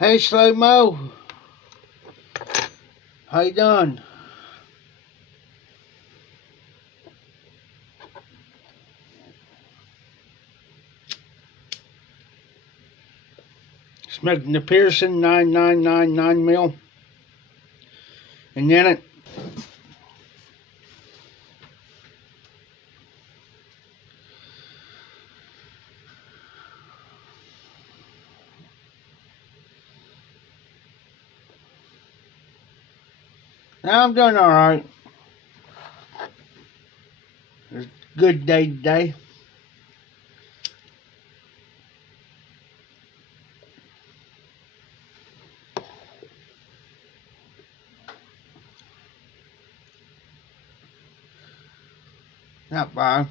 Hey, Slow Mo. How you doing? Smoking the Pearson 9999 mil. And then it. Now I'm doing alright. It's a good day today. Not bad.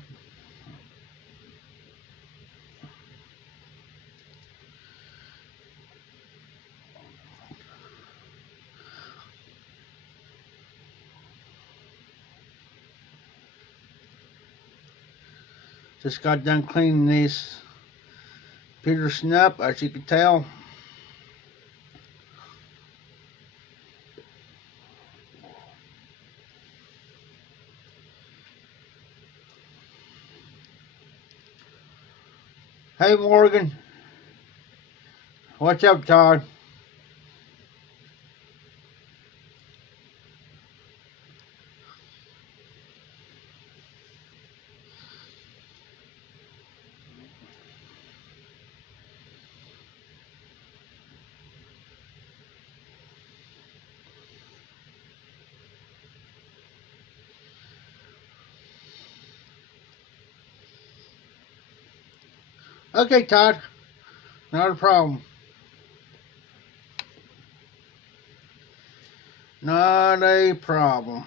Just got done cleaning this Peterson up, as you can tell. Hey, Morgan. What's up, Todd? Okay, Todd. Not a problem. Not a problem.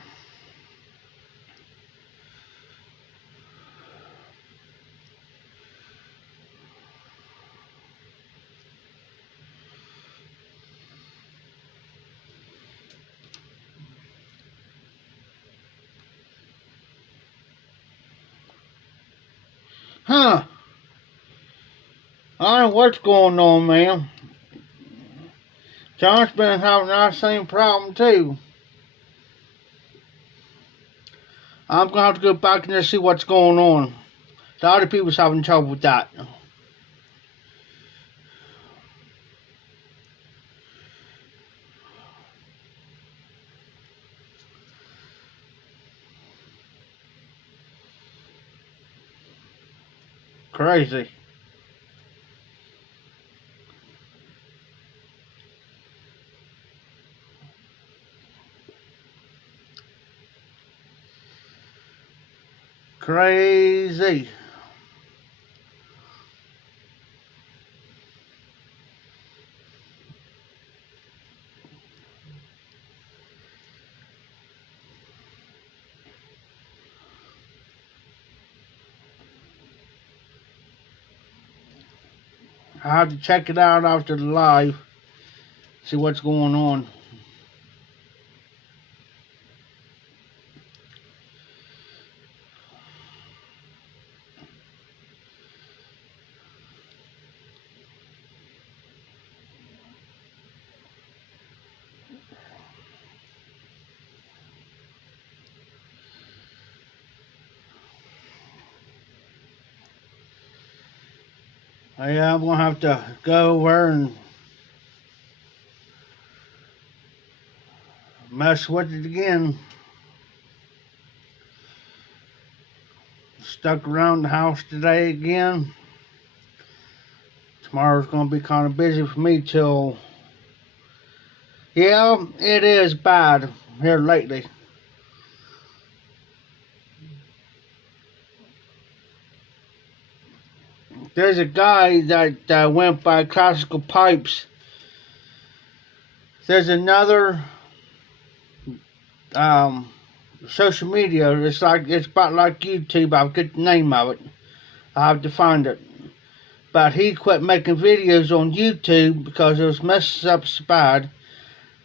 Huh. I don't know what's going on, man. John's been having that same problem, too. I'm going to have to go back in there and see what's going on. The other people's having trouble with that. Crazy. Crazy. I have to check it out after the live, see what's going on. Yeah, I'm going to have to go over and mess with it again. Stuck around the house today again. Tomorrow's going to be kind of busy for me till... Yeah, it is bad here lately. There's a guy that went by Classical Pipes. There's another social media. It's about like YouTube. I'll get the name of it. I have to find it. But he quit making videos on YouTube because it was messing up so bad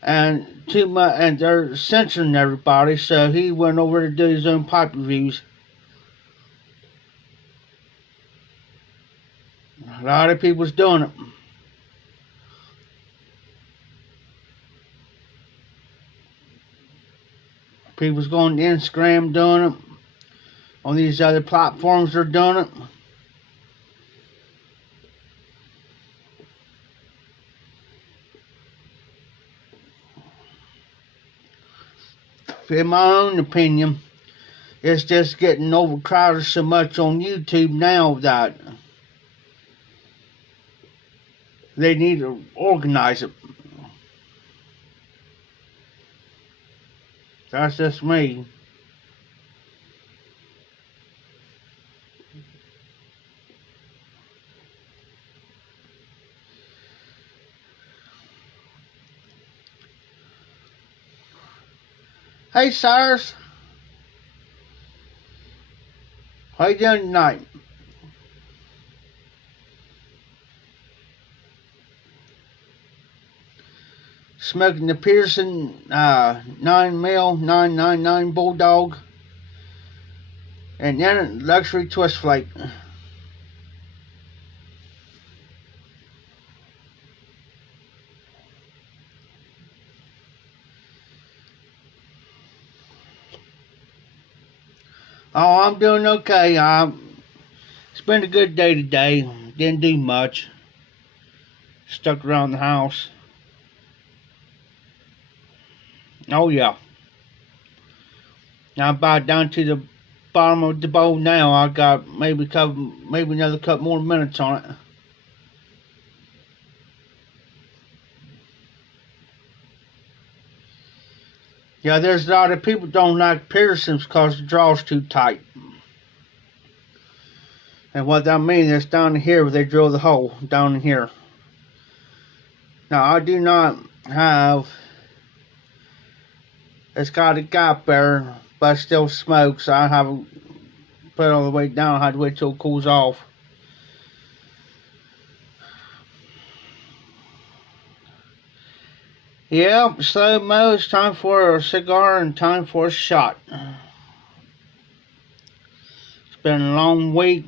and too much, and they're censoring everybody. So he went over to do his own pipe reviews. A lot of people's doing it. People's going to Instagram doing it. On these other platforms they're doing it. In my own opinion, it's just getting overcrowded so much on YouTube now that they need to organize it. That's just me. Hey, sirs. How you doing tonight? Smoking the Pearson 9mm 999 Bulldog. And then luxury twist flake. Oh, I'm doing okay. It's been a good day today. Didn't do much. Stuck around the house. Oh yeah. Now I'm about down to the bottom of the bowl now. I got maybe another couple more minutes on it. Yeah, there's a lot of people don't like piercings because the draw's too tight. And what that means is down here where they drill the hole, down in here. Now I do not have, it's got a gap there, but it still smokes, so I haven't put it all the way down. I had to wait till it cools off. Yep, slow mo, it's time for a cigar and time for a shot. It's been a long week.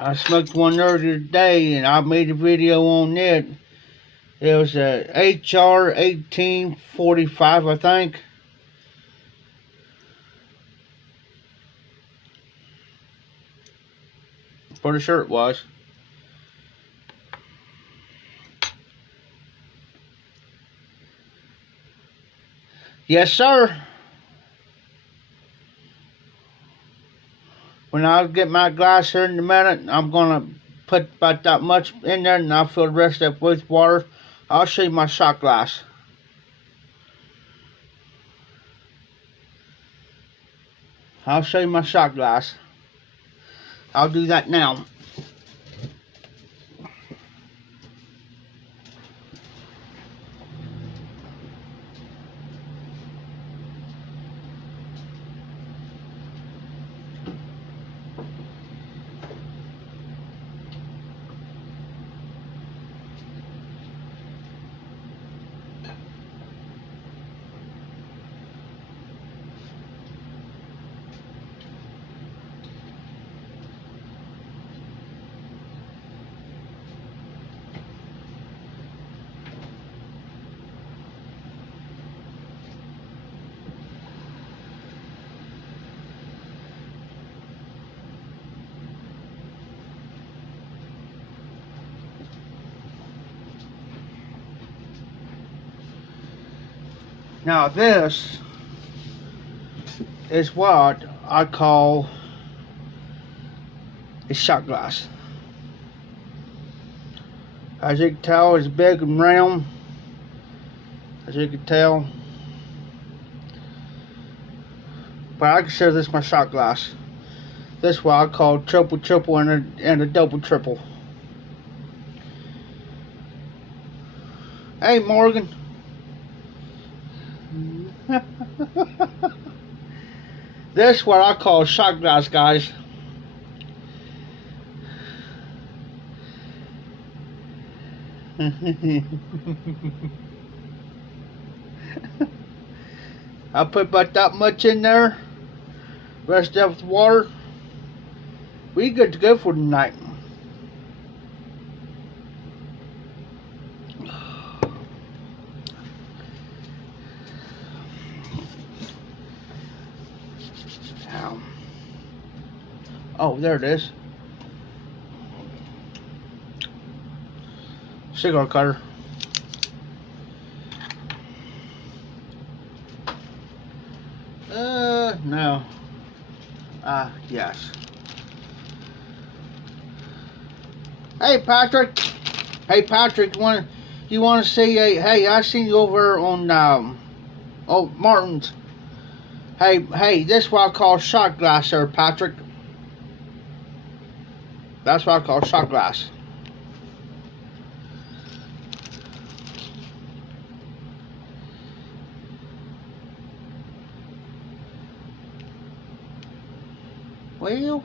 I smoked one earlier today and I made a video on it. It was a HR 1845, I think. Pretty sure it was. Yes, sir. When I get my glass here in a minute, I'm gonna put about that much in there and I'll fill the rest up with water. I'll show you my shot glass. I'll show you my shot glass. I'll do that now. Now this is what I call a shot glass. As you can tell, it's big and round. As you can tell. But I consider this my shot glass. This is what I call triple and a double triple. Hey Morgan. This is what I call shot glass, guys. I put about that much in there. Rest of with water. We good to go for tonight. Oh, there it is. Cigar cutter. No. Yes. Hey, Patrick. Hey, Patrick. You want to see? Hey, I seen you over on Martin's. Hey, this is what I call shot glass, there, Patrick. That's what I call shot glass. Well,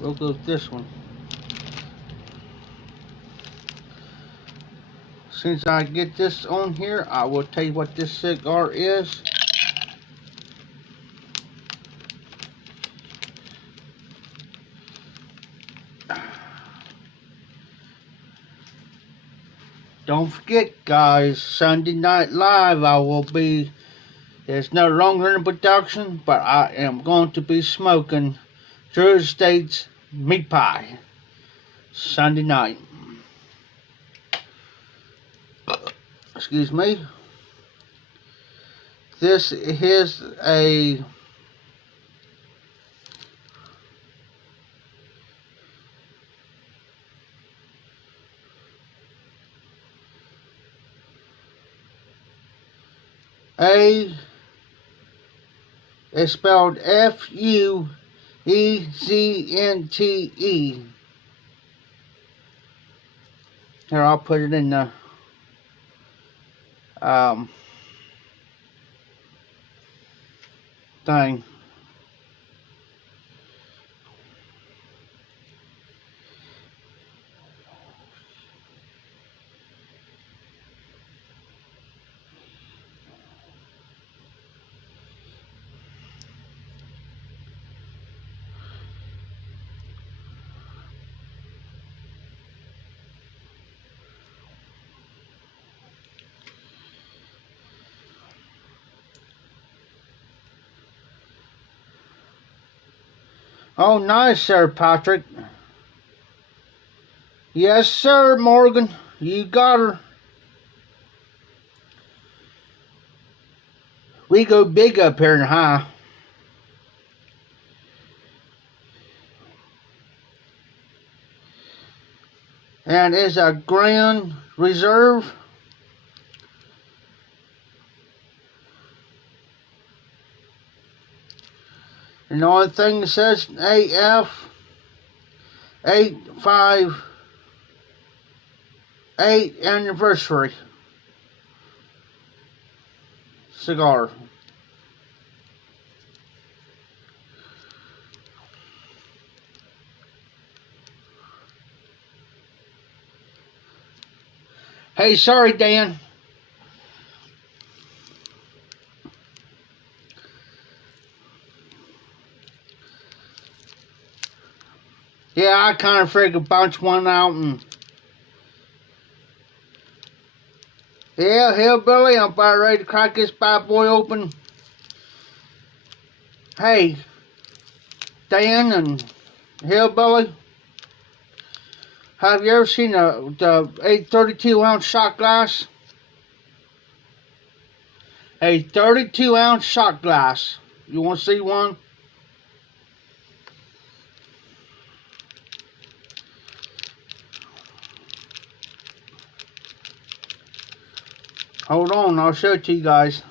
we'll go with this one. Since I get this on here, I will tell you what this cigar is. Don't forget, guys, Sunday Night Live, I will be, it's no longer in production, but I am going to be smoking Jersey State's meat pie Sunday night. Excuse me. This is a it's spelled F-U-E-Z-N-T-E. Here, I'll put it in the thing. Oh, nice, sir, Patrick. Yes, sir, Morgan. You got her. We go big up here in high. And it's a Grand Reserve. And the only thing that says AF 858 anniversary cigar. Hey, sorry, Dan. Yeah, I kind of figured bounce one out and... Yeah, Hillbilly, I'm about ready to crack this bad boy open. Hey, Dan and Hillbilly, have you ever seen the 32-ounce shot glass? A 32-ounce shot glass. You want to see one? Hold on, I'll show it to you guys.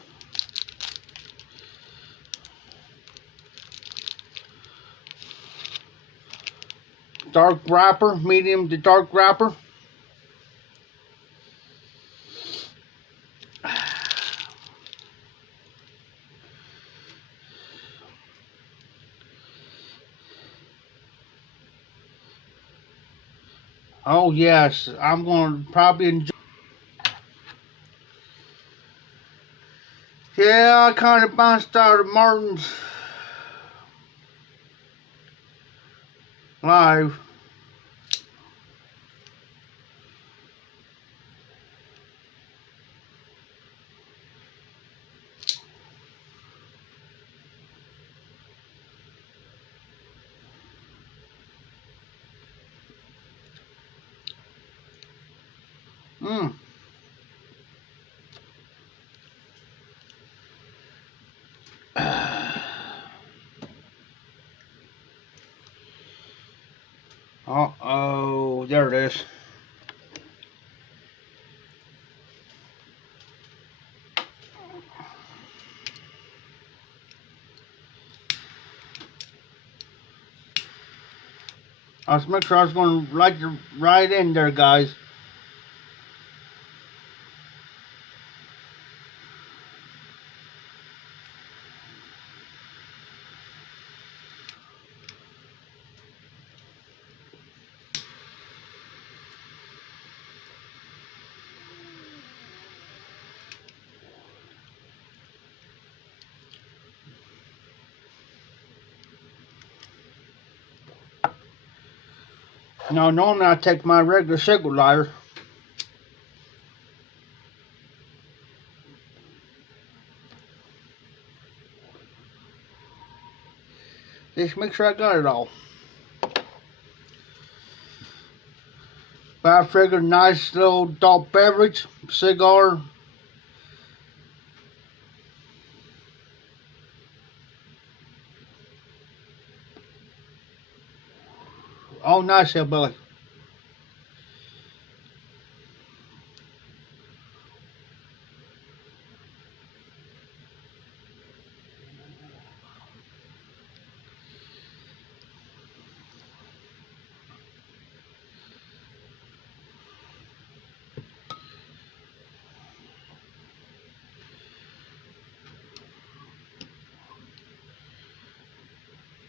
Dark wrapper, medium to dark wrapper. Oh yes, I'm going to probably enjoy. Yeah, I kind of bounced out of Martin's live. Mm. Uh-oh, there it is. I was making sure I was going right in there, guys. Now, normally I take my regular sugar glider. Just make sure I got it all. But I figured nice little adult beverage, cigar. Oh, nice, hillbilly.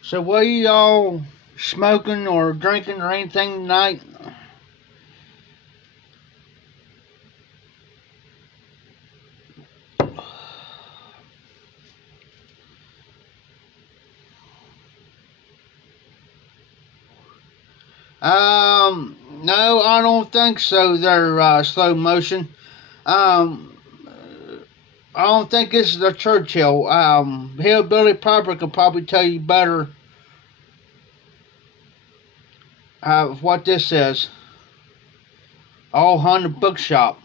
So, what are y'all smoking or drinking or anything tonight? No, I don't think so. They're slow motion. Um, I don't think this is a Churchill. Hillbilly Papa could probably tell you better what this is. All Hunter Bookshop.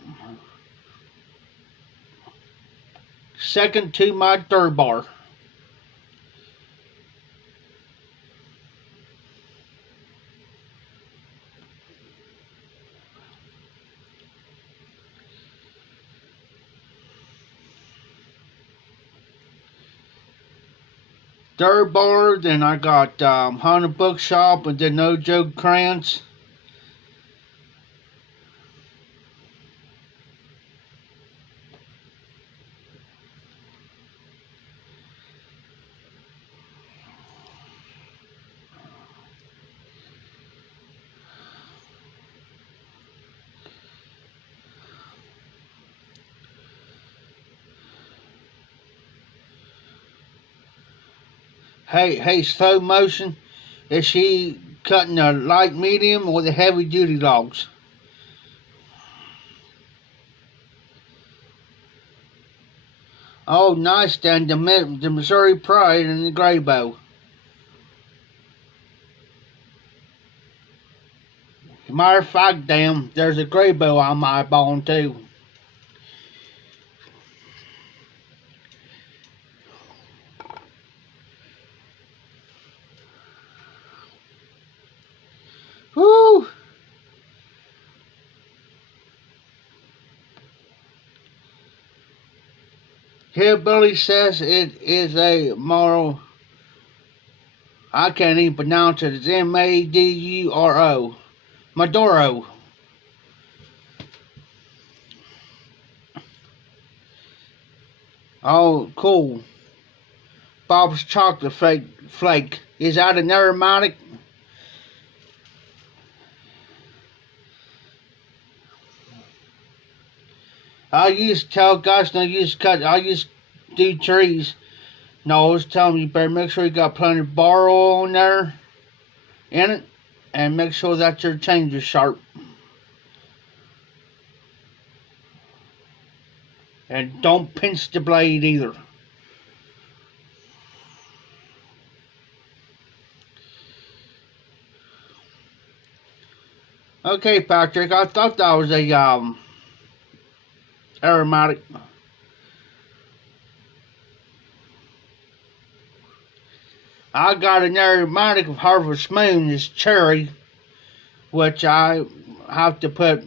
Second to my third bar. Third bar, then I got Hunter Bookshop and then No Joke Crayons. Hey, slow motion. Is she cutting the light medium or the heavy duty logs? Oh, nice, then the Missouri Pride and the Gray Bow. Matter of fact, damn, there's a Gray Bow on my bone too. Woo! Hillbilly says it is a moral. I can't even pronounce it. It's Maduro. Maduro. Oh, cool. Bob's chocolate flake. Is that an aromatic? I used to tell guys, no, I used to do trees. No, I was telling you better make sure you got plenty of bar oil in there, in it, and make sure that your change is sharp. And don't pinch the blade either. Okay, Patrick, I thought that was a aromatic. I got an aromatic of Harvest Moon, is cherry, which I have to put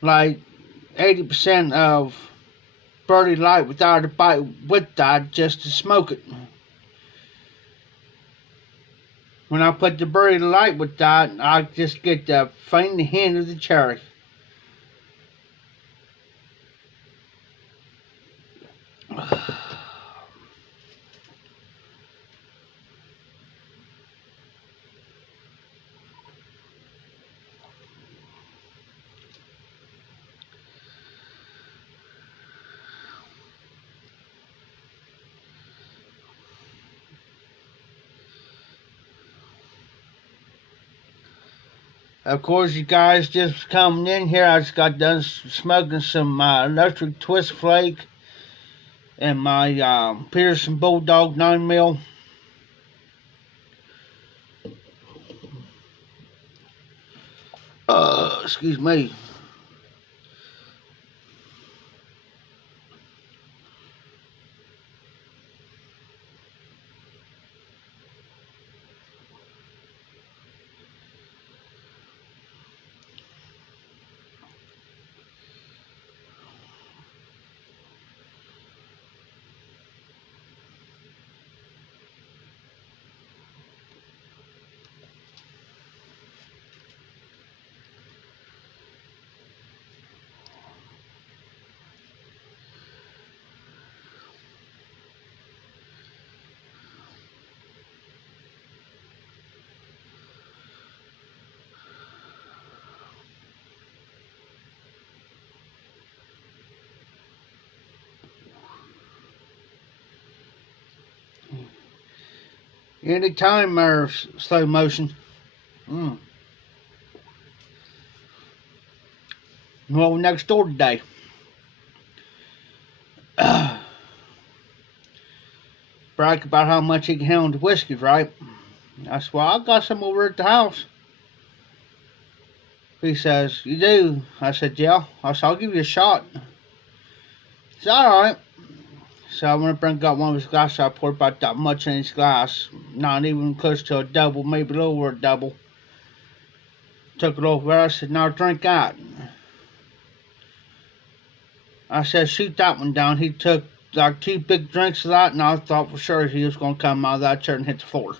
like 80% of Birdie Light without a bite with that just to smoke it. When I put the Birdie Light with that, I just get the faint hint of the cherry. Of course, you guys just coming in here, I just got done smoking some electric twist flake and my Peterson Bulldog 9mm. Excuse me. Anytime or slow motion. Well, next door today. Brag about how much he can handle the whiskey, right? I said, well, I got some over at the house. He says, you do? I said, yeah. I said, I'll give you a shot. He said, alright. So I went up and got one of his glasses. I poured about that much in his glass. Not even close to a double, maybe a little over a double. Took it over there. I said, now drink that. I said, shoot that one down. He took like 2 big drinks of that, and I thought for sure he was going to come out of that chair and hit the floor.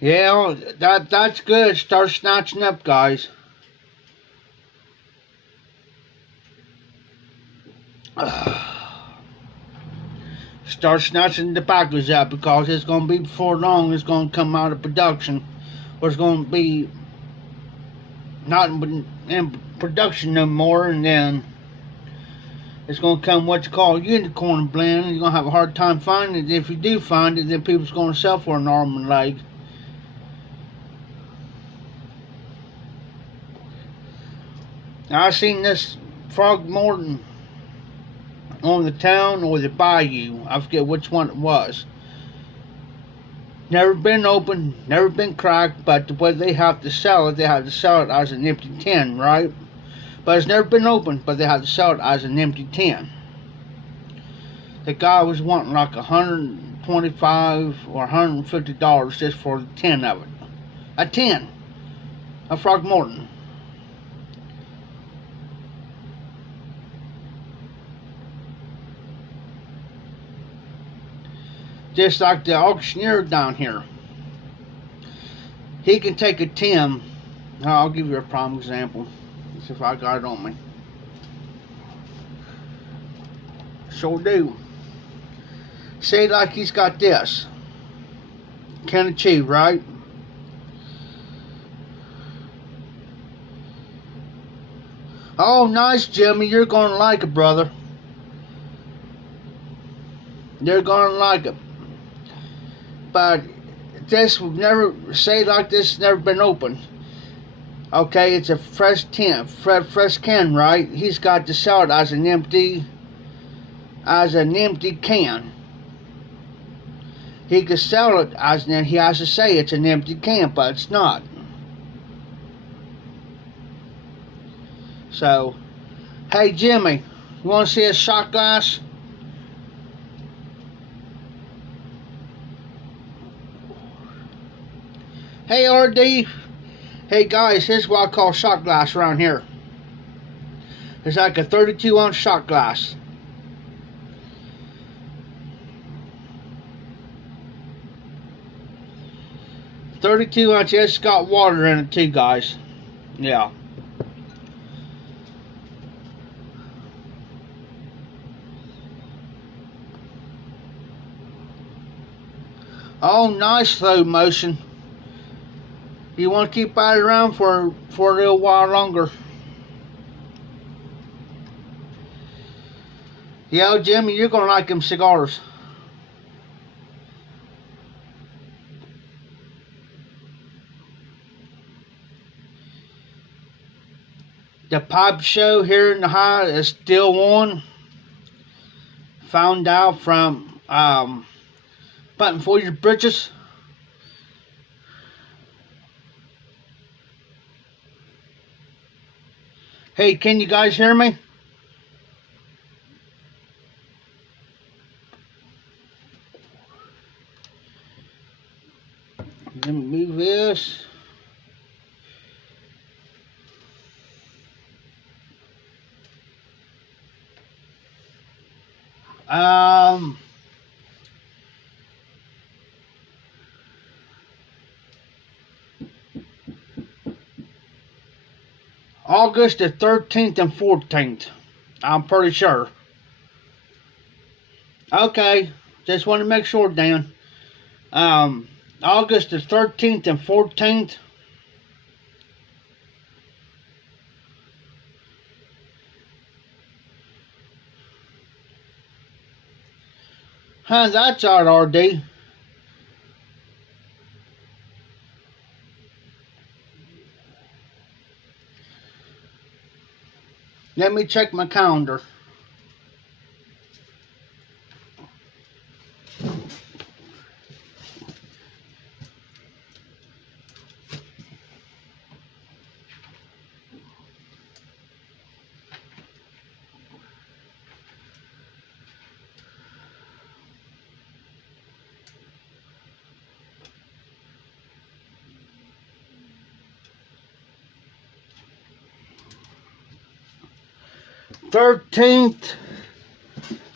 Yeah, that's good. Start snatching up, guys. Start snatching the tobaccos up, because it's going to be before long. It's going to come out of production, or it's going to be not in production no more, and then it's going to come what you call a unicorn blend, and you're going to have a hard time finding it. If you do find it, then people's going to sell for an arm and leg. Now, I seen this Frogmorton on the town or the bayou. I forget which one it was. Never been open, never been cracked, but the way they have to sell it, they have to sell it as an empty tin, right? But it's never been opened, but they have to sell it as an empty tin. The guy was wanting like $125 or $150 just for the tin of it. A tin of Frogmorton. Just like the auctioneer down here. He can take a tin. I'll give you a prime example. Let's see if I got it on me. Sure do. Say like he's got this. Can achieve, right? Oh, nice, Jimmy. You're going to like it, brother. You're going to like it. But this would never, say like this, never been opened. Okay, it's a fresh can, right? He's got to sell it as an empty can. He could sell it as he has to say it's an empty can, but it's not. So, hey Jimmy, you want to see a shot glass? Hey RD, hey guys, here's what I call shot glass around here. It's like a 32-ounce shot glass. .32 ounce, it's got water in it too, guys. Yeah. Oh, nice slow motion. You want to keep that around for a little while longer. Yeah, Jimmy, you're gonna like them cigars. The pipe show here in the high is still on. Found out from Button for your britches. Hey, can you guys hear me? Let me move this. August the 13th and 14th. I'm pretty sure. Okay, just want to make sure, Dan. August the 13th and 14th. Huh, that's our RD. Let me check my calendar. .13th.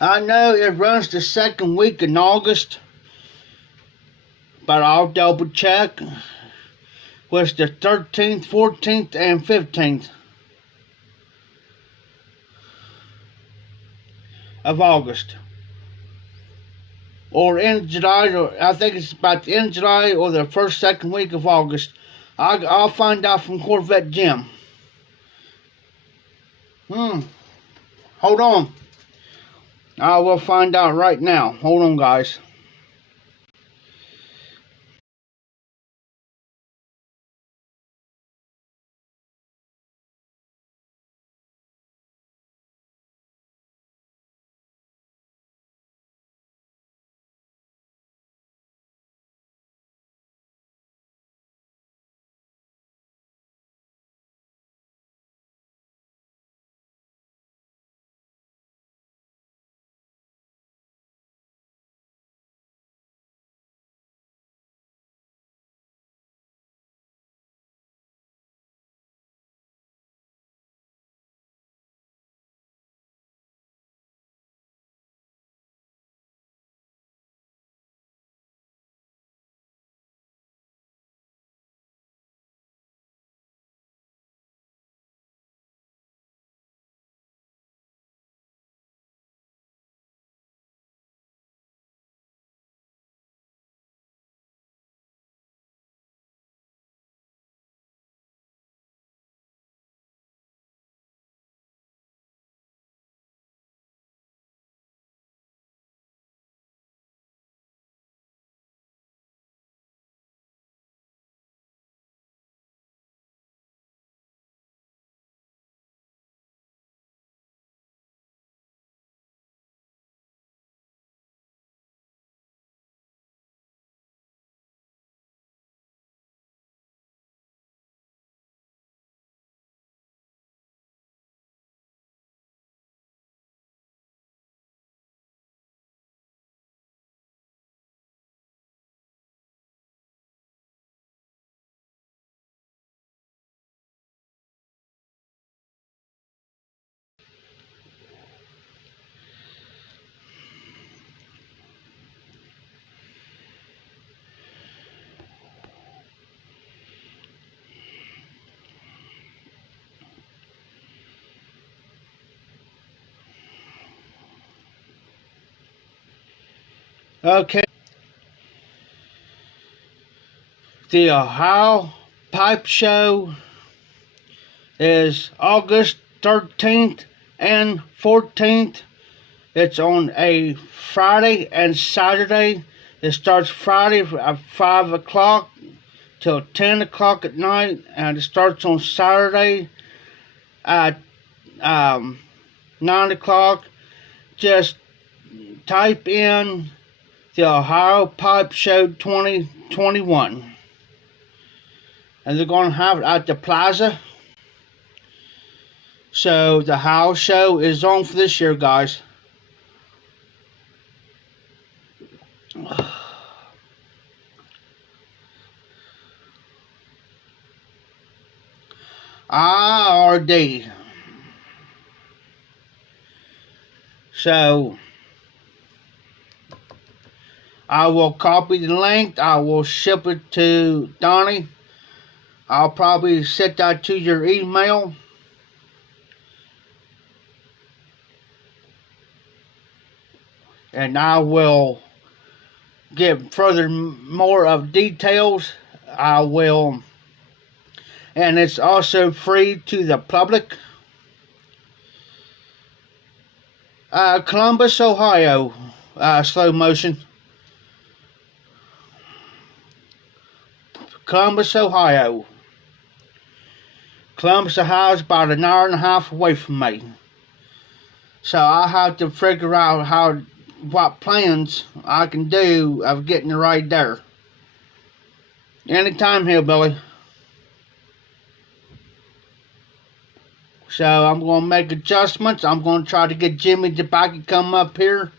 I know it runs the second week in August, but I'll double check. Was the 13th, 14th, and 15th of August, or in July, or I think it's about the end of July or the second week of August. I'll find out from Corvette Jim. Hold on. I will find out right now. Hold on, guys. Okay. The Ohio Pipe Show is August 13th and 14th. It's on a Friday and Saturday. It starts Friday at 5 o'clock till 10 o'clock at night, and it starts on Saturday at 9 o'clock. Just type in the Ohio Pipe Show 2021. And they're going to have it at the plaza. So the house show is on for this year, guys. IRD. So I will copy the link. I will ship it to Donnie. I'll probably send that to your email. And I will give further more of details. I will. And it's also free to the public. Columbus, Ohio. Slow motion. Columbus, Ohio. Columbus, Ohio is about an hour and a half away from me. So I have to figure out what plans I can do of getting the ride there. Anytime, hillbilly. So I'm going to make adjustments. I'm going to try to get Jimmy to back and come up here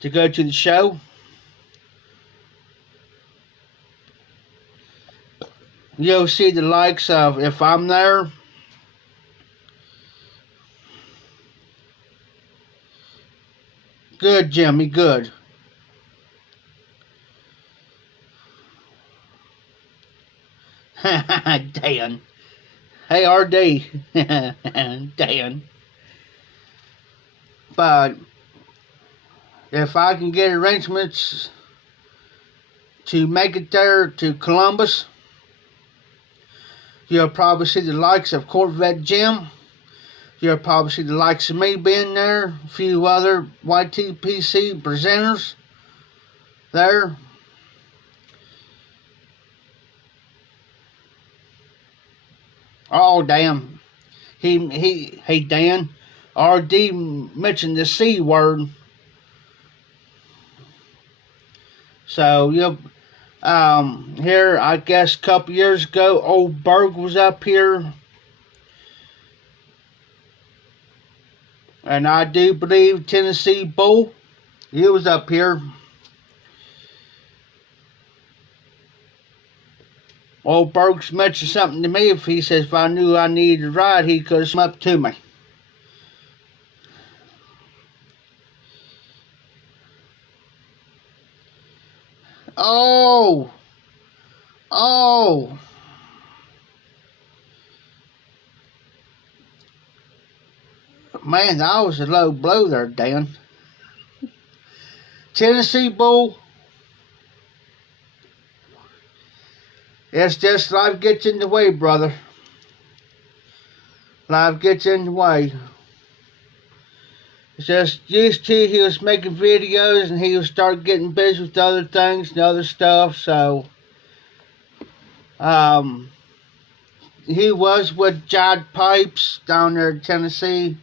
to go to the show. You'll see the likes of if I'm there. Good, Jimmy, good. Dan. Hey, RD. Dan. But if I can get arrangements to make it there to Columbus, you'll probably see the likes of Corvette Jim. You'll probably see the likes of me being there. A few other YTPC presenters there. Oh, damn. Hey, Dan. RD mentioned the C word. So, here, I guess a couple years ago, old Berg was up here. And I do believe Tennessee Bull, he was up here. Old Berg's mentioned something to me. If he says if I knew I needed a ride, he could have come up to me. Oh! Man, that was a low blow there, Dan. Tennessee Bull. It's just life gets in the way, brother. Life gets in the way. It's just used to he was making videos and he would start getting busy with other things and other stuff, so he was with Jod Pipes down there in Tennessee.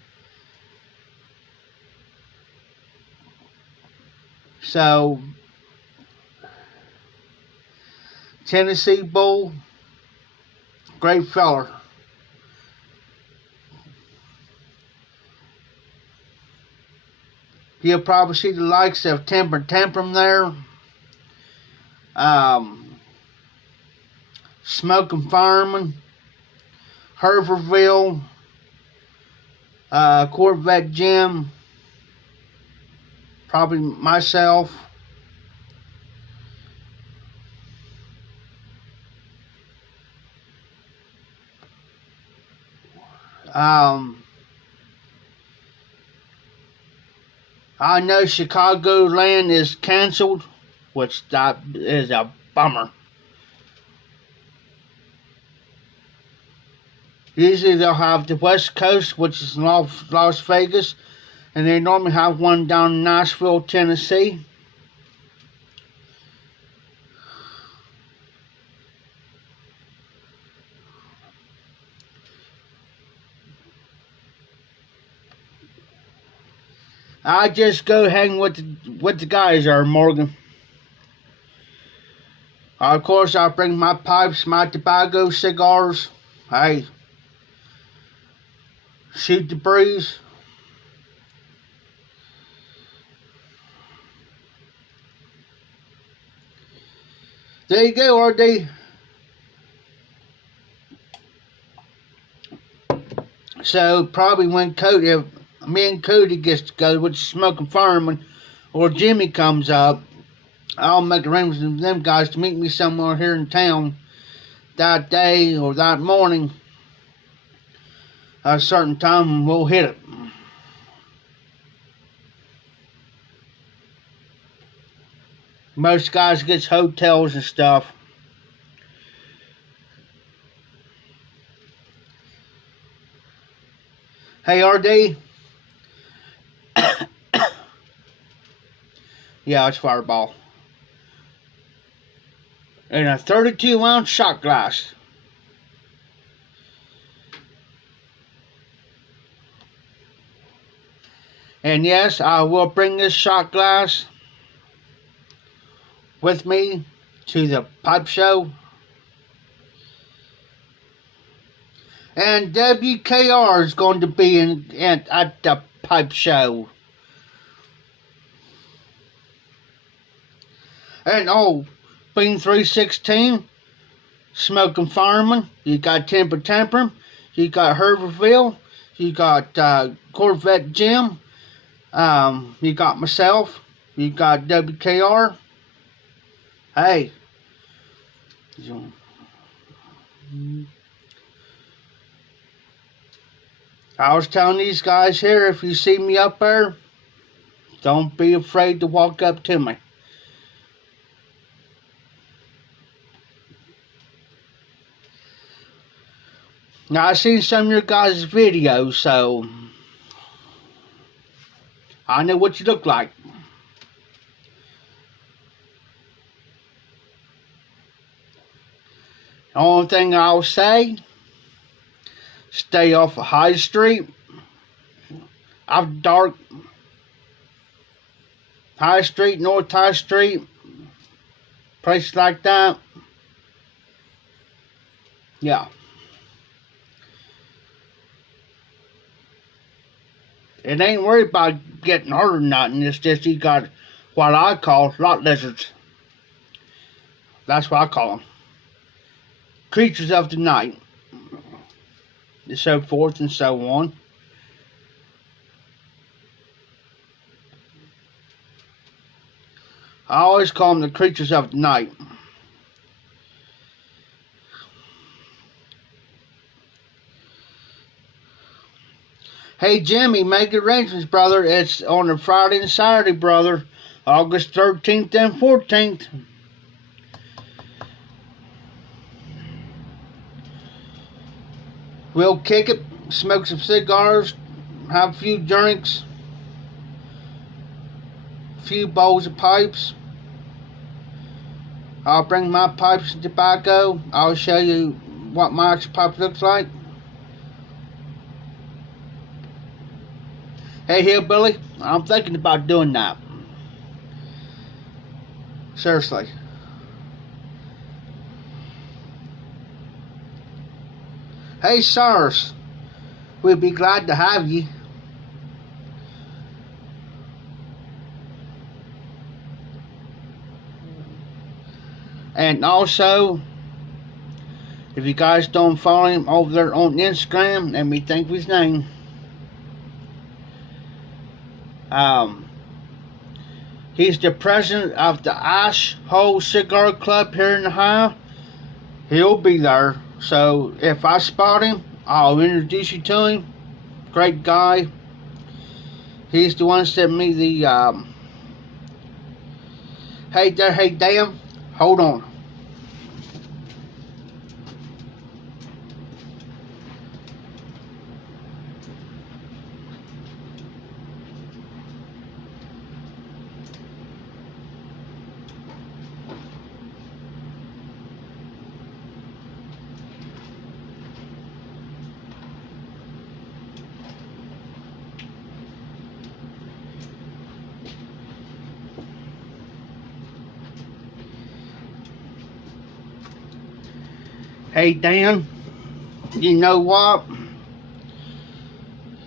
So Tennessee Bull, great feller. You'll probably see the likes of Temper Temprum there. Smoking Fireman, Herverville, Corvette Jim, probably myself. I know Chicagoland is canceled, which that is a bummer. Usually they'll have the West Coast, which is Las Vegas, and they normally have one down in Nashville, Tennessee. I just go hang with the guys there, Morgan. Of course, I bring my pipes, my tobacco, cigars. Hey, shoot the breeze. There you go, RD. So probably when me and Cody gets together with the Smoking Fireman, or Jimmy comes up, I'll make arrangements with them guys to meet me somewhere here in town that day or that morning at a certain time, and we'll hit it. Most guys gets hotels and stuff. Hey, RD. Yeah, it's Fireball. In a 32-ounce shot glass. And yes, I will bring this shot glass with me to the pipe show. And WKR is going to be at the pipe show. And Bean 316, Smoking Fireman, you got Temper Temper, you got Herberville, you got Corvette Jim, you got myself, you got WKR. Hey. I was telling these guys here, if you see me up there, don't be afraid to walk up to me. Now, I've seen some of your guys' videos, so I know what you look like. The only thing I'll say, stay off of High Street, after dark, High Street, North High Street, places like that. Yeah. It ain't worried about getting hurt or nothing. It's just you got what I call lot lizards. That's what I call them. Creatures of the night. And so forth and so on. I always call them the creatures of the night. Hey Jimmy, make arrangements, brother. It's on a Friday and Saturday, brother. August 13th and 14th. We'll kick it, smoke some cigars, have a few drinks, a few bowls of pipes. I'll bring my pipes and tobacco. I'll show you what my pipe looks like. Hey, Hillbilly, I'm thinking about doing that. Seriously. Hey, Cyrus, we'd be glad to have you. And also, if you guys don't follow him over there on Instagram, let me think of his name. He's the president of the Ash Hole Cigar Club here in Ohio. He'll be there. So if I spot him, I'll introduce you to him. Great guy. He's the one that sent me the, hey there, hey Dan, hold on. Hey Dan, you know what?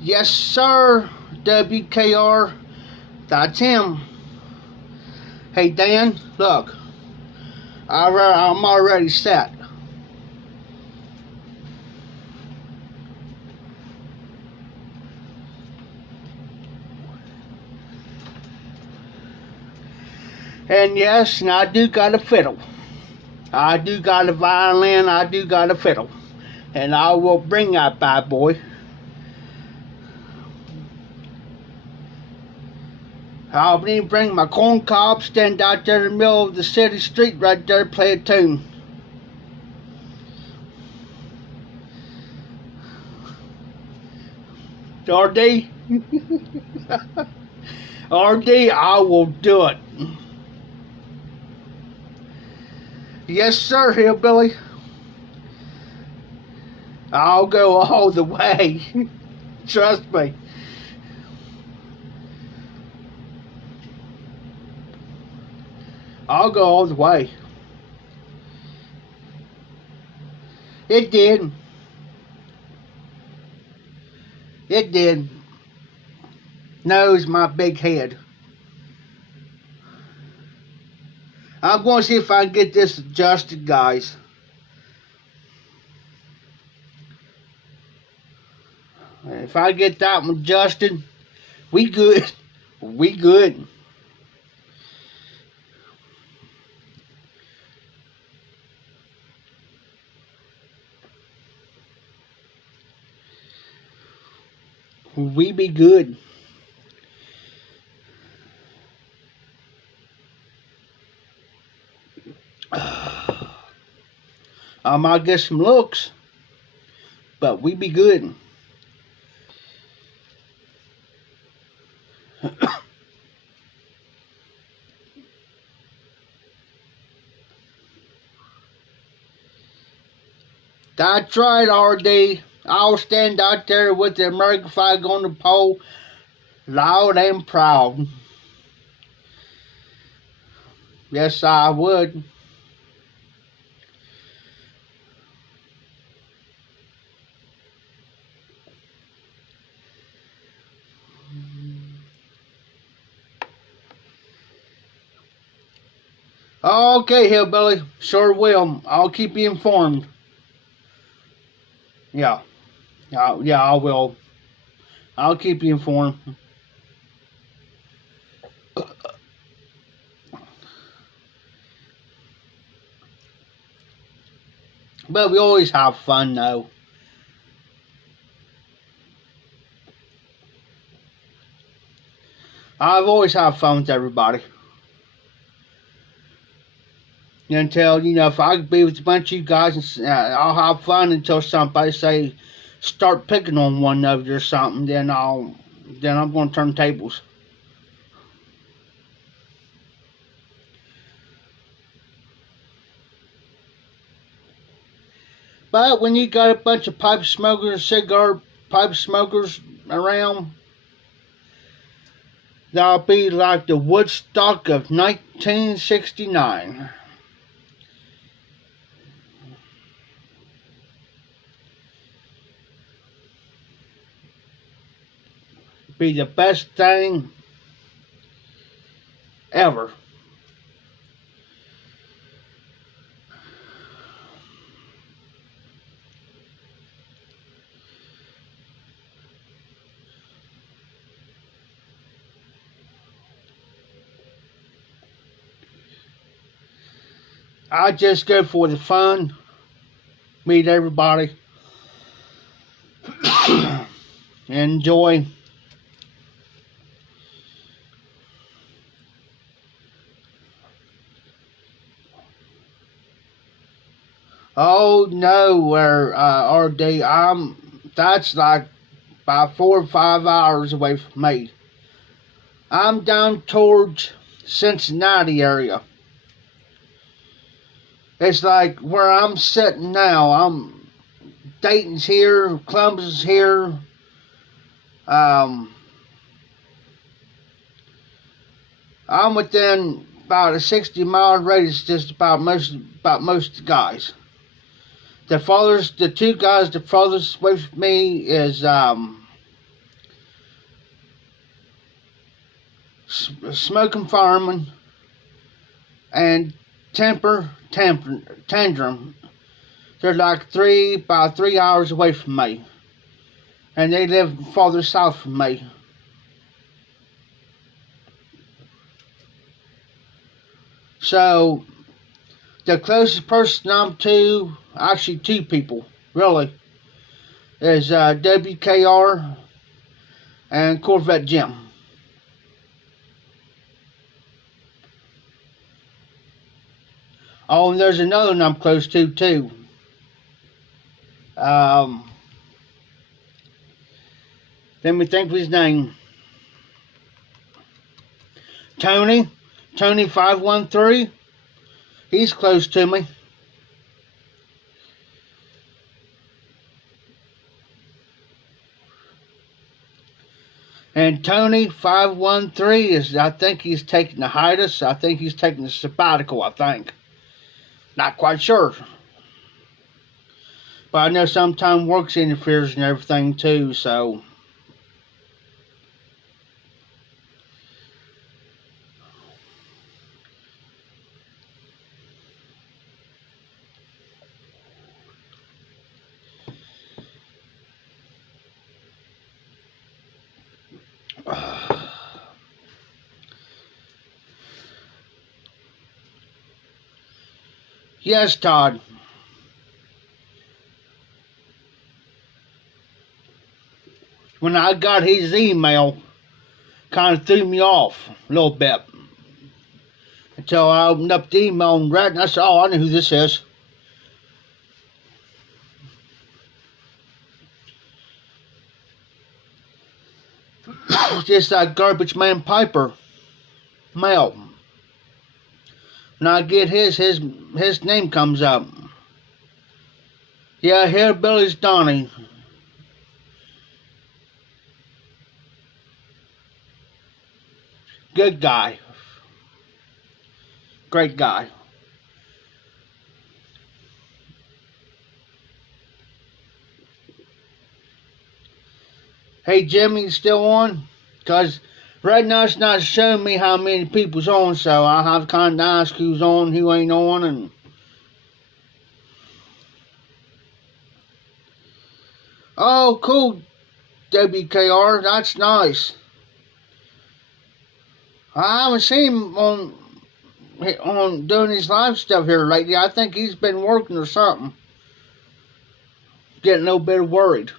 Yes sir, WKR, that's him. Hey Dan, look, I'm already set. And yes, and I do got a fiddle. I do got a violin, I do got a fiddle. And I will bring that bad boy. I'll even bring my corn cob, stand out there in the middle of the city street right there, play a tune. RD? RD, I will do it. Yes sir, hillbilly. I'll go all the way. Trust me. I'll go all the way. It did. It did. Knows my big head. I'm going to see if I can get this adjusted, guys. If I get that one adjusted, we good. We good. We be good. I might get some looks, but we be good. That's right, RD. I'll stand out there with the American flag on the pole, loud and proud. Yes, I would. Okay, hillbilly, sure will. I'll keep you informed. Yeah, I will. I'll keep you informed. But we always have fun, though. I've always had fun with everybody. Until, if I could be with a bunch of you guys, and I'll have fun until somebody say, start picking on one of you or something, then I'm going to turn tables. But when you got a bunch of pipe smokers, cigar pipe smokers around, that'll be like the Woodstock of 1969. Be the best thing ever. I just go for the fun, meet everybody, enjoy. Oh no, where RD, that's like about 4 or 5 hours away from me. I'm down towards Cincinnati area. It's like where I'm sitting now. Dayton's here, Columbus is here. I'm within about a 60-mile radius just about most of the guys. The two guys the farthest away from me is Smoking Fireman and Tantrum. They're like about 3 hours away from me, and they live farther south from me. So the closest person I'm to, actually two people, really, is WKR and Corvette Jim. Oh, and there's another one I'm close to too. Let me think of his name. Tony 513. He's close to me. And Tony 513 is, I think he's taking the hiatus. I think he's taking the sabbatical, I think. Not quite sure. But I know sometimes work interferes and everything too, so. Yes, Todd. When I got his email, kind of threw me off a little bit. Until I opened up the email and read it, and I said, oh, I know who this is. Just that Garbage Man Piper mail. When I get his name comes up. Yeah, here Billy's Donnie. Good guy. Great guy. Hey Jimmy, you still on? Because right now it's not showing me how many people's on, so I have kind of ask who's on, who ain't on, and oh, cool, WKR, that's nice. I haven't seen him on doing his live stuff here lately. I think he's been working or something. Getting a little bit worried.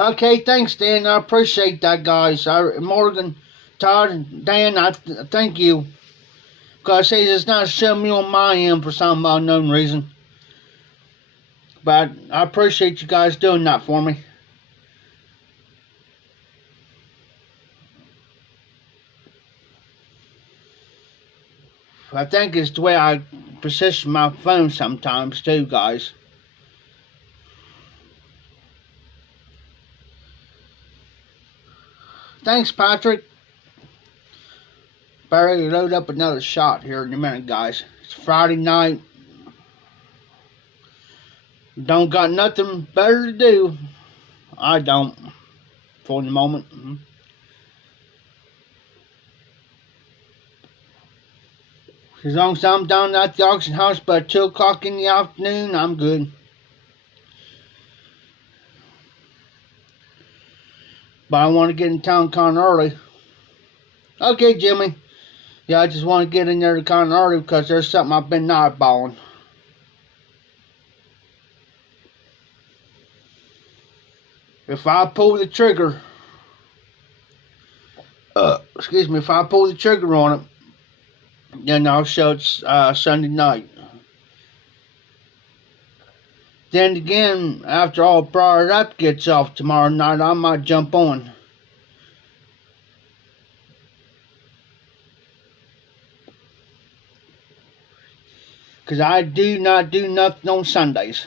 Okay, thanks, Dan. I appreciate that, guys. Morgan, Todd, and Dan, I thank you. Because it's not showing me on my end for some unknown reason. But I appreciate you guys doing that for me. I think it's the way I position my phone sometimes too, guys. Thanks, Patrick. Better load up another shot here in a minute, guys. It's Friday night. Don't got nothing better to do. I don't. For the moment. As long as I'm down at the auction house by 2 o'clock in the afternoon, I'm good. But I want to get in town kind of early. Okay, Jimmy. Yeah, I just want to get in there kind of early because there's something I've been eyeballing. If I pull the trigger, if I pull the trigger on it, then I'll show it Sunday night. Then again, after all Briar Up gets off tomorrow night, I might jump on. Because I do not do nothing on Sundays.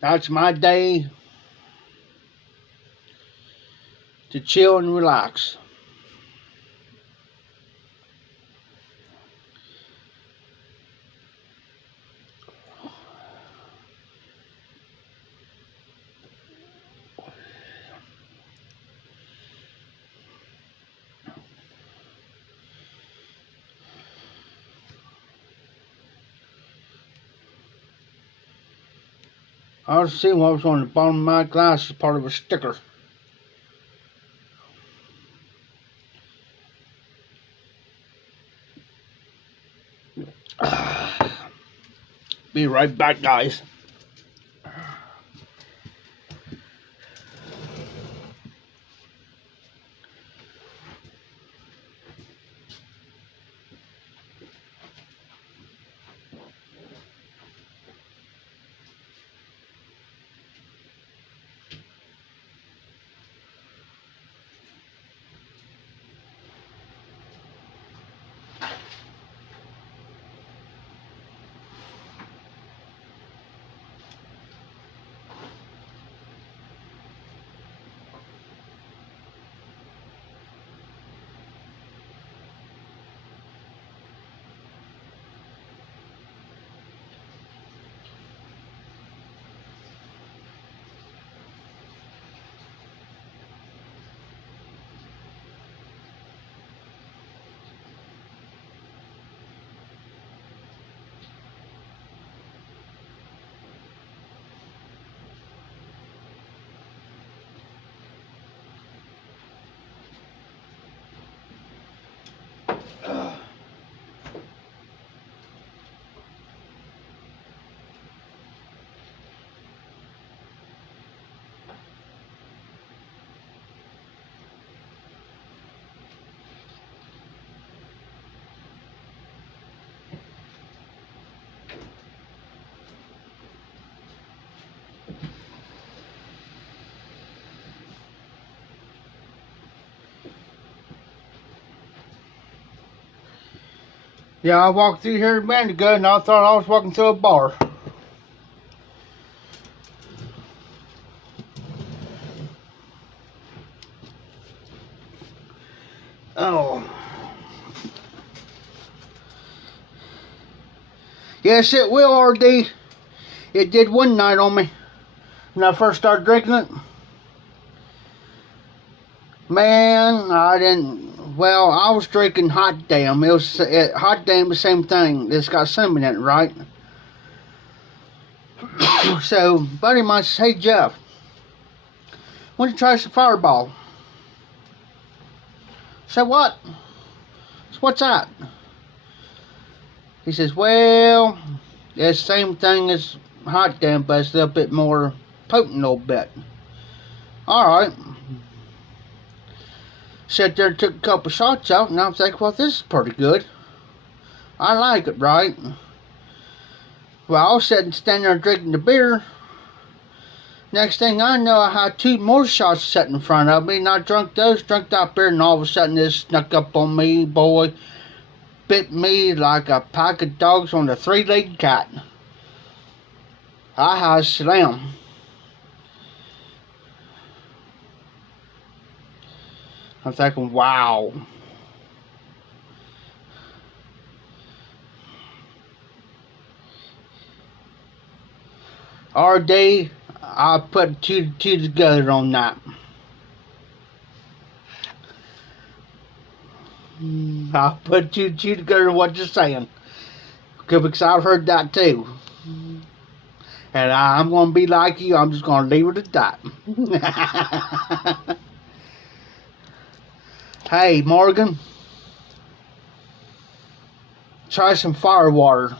That's my day to chill and relax. I was seeing what was on the bottom of my glass as part of a sticker. Be right back, guys. Yeah, I walked through here a minute ago and I thought I was walking through a bar. Oh. Yes, it will, RD. It did one night on me when I first started drinking it. Man, I was drinking Hot Damn. It was Hot Damn, the same thing. It's got cinnamon in it, right? So, buddy of mine says, "Hey Jeff, why don't you try some Fireball?" I said, "What?" So, "What's that?" He says, "Well, it's the same thing as Hot Damn, but it's a little bit more potent, a little bit." Alright. Sat there and took a couple shots out, and I was like, "Well, this is pretty good. I like it, right?" Well, I was standing there drinking the beer. Next thing I know, I had two more shots sitting in front of me, and I drunk that beer, and all of a sudden this snuck up on me, boy. Bit me like a pack of dogs on a three-legged cat. I had a slam. I'm thinking, wow. RD, I put two together on that. I put two together what you're saying. Because I've heard that too. And And I'm going to be like you. I'm just going to leave it at that. Hey, Morgan. Try some fire water.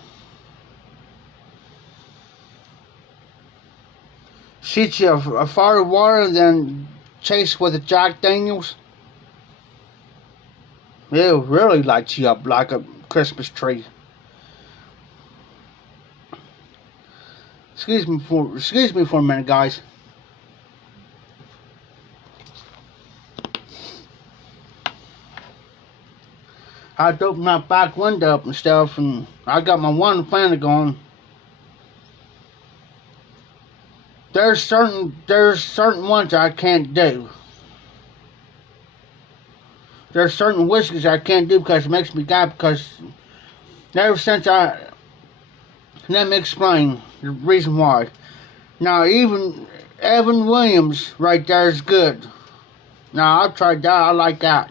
Shoot you a fire water and then chase with a Jack Daniels. It'll really light you up like a Christmas tree. Excuse me for a minute, guys. I had to open my back window up and stuff, and I got my one fan going. There's certain ones I can't do. There's certain whiskeys I can't do because it makes me gag. Because ever since let me explain the reason why. Now even Evan Williams right there is good. Now I've tried that. I like that.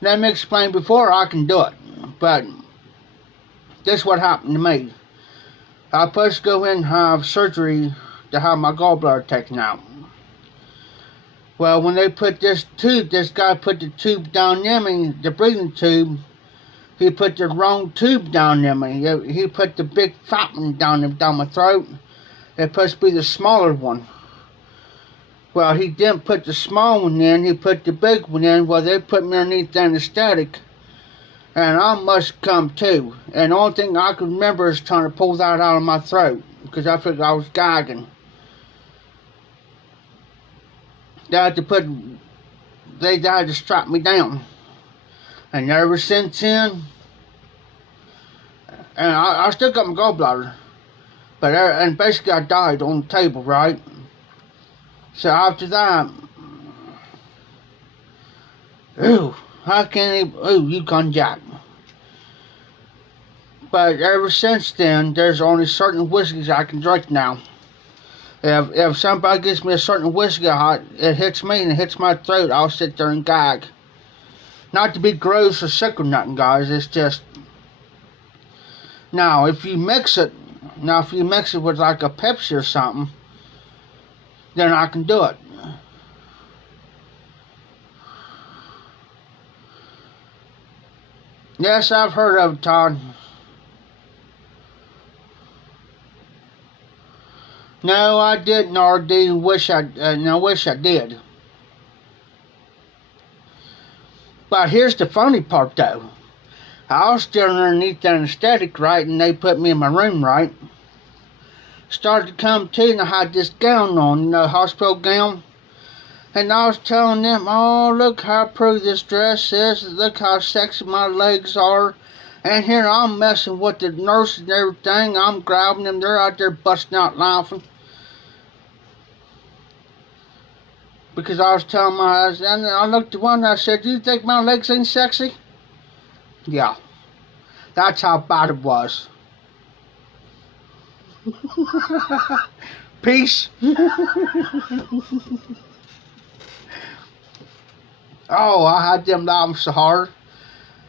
Let me explain before I can do it. But this is what happened to me. I was supposed to go in and have surgery to have my gallbladder taken out. Well, when they put this guy put the tube down in me, the breathing tube, he put the wrong tube down in me. He put the big fat one down my throat. It's supposed to be the smaller one. Well, he didn't put the small one in, he put the big one in. Well, they put me underneath anesthetic, and I must come to. And the only thing I can remember is trying to pull that out of my throat, because I figured I was gagging. They had to strap me down. And ever since then, and I still got my gallbladder, and basically I died on the table, right? So after that, Yukon Jack. But ever since then, there's only certain whiskeys I can drink now. If somebody gives me a certain whiskey, it hits me and it hits my throat, I'll sit there and gag. Not to be gross or sick or nothing, guys. It's just, now if you mix it with like a Pepsi or something, then I can do it. Yes, I've heard of it, Todd. No, I didn't, RD. Wish I did. But here's the funny part, though. I was still underneath anesthetic, right, and they put me in my room, right. Started to come to, and I had this gown on, hospital gown. And I was telling them, oh, look how pretty this dress is. Look how sexy my legs are. And here I'm messing with the nurses and everything. I'm grabbing them. They're out there busting out laughing. Because I was telling my husband, and I looked at one and I said, do you think my legs ain't sexy? Yeah. That's how bad it was. Peace. Oh, I had them laughing so hard.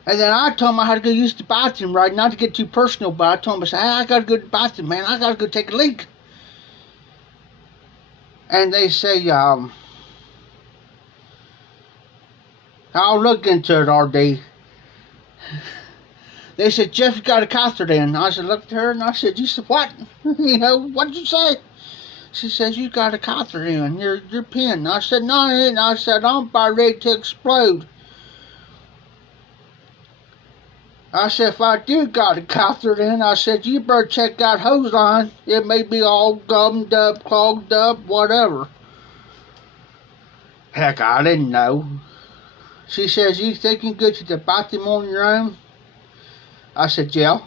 And then I told them I had to go use the bathroom, right? Not to get too personal, but I told them, I said, hey, I got to go to the bathroom, man. I got to go take a leak. And they say, I'll look into it, RD. They said, Jeff, you got a catheter in. I said, looked at her and I said, you said, what? What did you say? She says, you got a catheter in. You're peeing. I said, no, I ain't. I said, I'm about ready to explode. I said, if I do got a catheter in, I said, you better check that hose line. It may be all gummed up, clogged up, whatever. Heck, I didn't know. She says, you think you can go to the bathroom on your own? I said, yeah.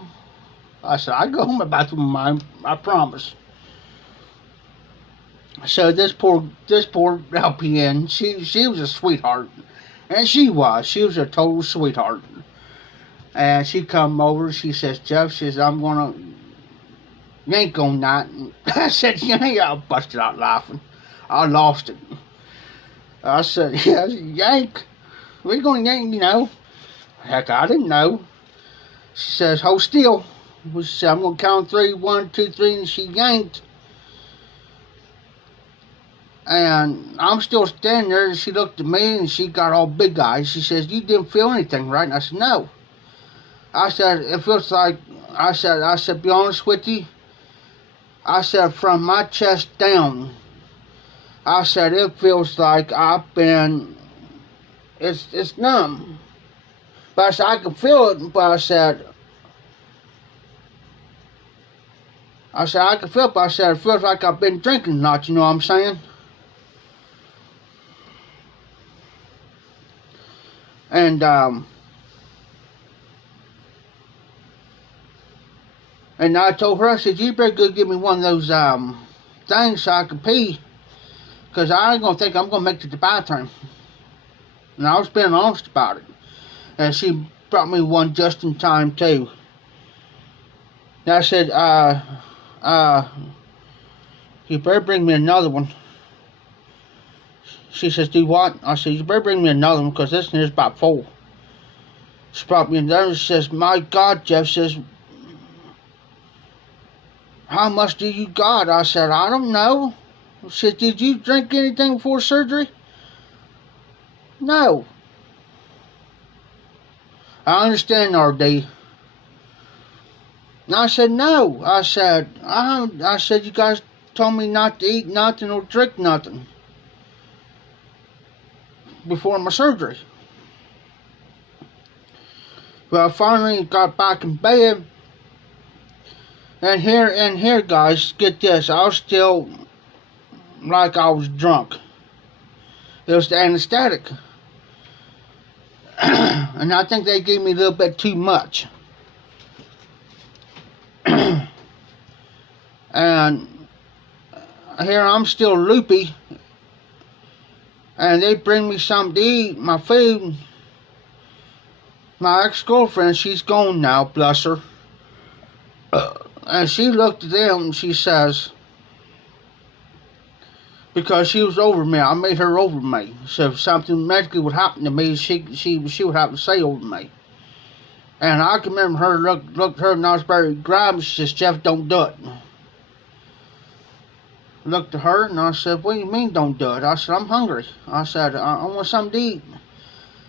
I said, I go home to the bathroom on my own, I promise. So this poor LPN, she was a sweetheart. And she was a total sweetheart. And she come over, she says, Jeff, she says, I'm gonna yank on that. And I said, yeah, I busted out laughing. I lost it. I said, yeah, yank. We're gonna yank, Heck, I didn't know. She says, hold still. She said, I'm gonna count 3, 1, 2, 3, and she yanked. And I'm still standing there, and she looked at me, and she got all big eyes. She says, "You didn't feel anything, right?" And I said, "No." I said, "It feels like," I said, "Be honest with you." I said, "From my chest down," I said, "it feels like I've been, it's numb." But I said, "I can feel it," but I can feel it, but I said, "It feels like I've been drinking a lot," you know what I'm saying? And, and I told her, I said, "You better go give me one of those, things so I can pee, because I ain't gonna think I'm gonna make it to the bathroom." And I was being honest about it. And she brought me one just in time, too. And I said, "You better bring me another one." She says, "Do what?" I said, "You better bring me another one, because this one is about full." She brought me another one. She says, "My God," Jeff says, "how much do you got?" I said, "I don't know." She said, "Did you drink anything before surgery?" "No." "I understand, RD." And I said, "No." I said, "You guys told me not to eat nothing or drink nothing before my surgery." Well, I finally got back in bed. And here, guys, get this. I was still like I was drunk. It was the anesthetic. And I think they gave me a little bit too much. And here I'm still loopy. And they bring me something to eat, my food. My ex-girlfriend, she's gone now, bless her. And she looked at them and she says, because she was over me, I made her over me. So if something medically would happen to me, she would have to say over me. And I can remember her looked at her and I was very grabbed. She says, "Jeff, don't do it." Looked at her and I said, "What do you mean don't do it?" I said, "I'm hungry." I said, I want something to eat."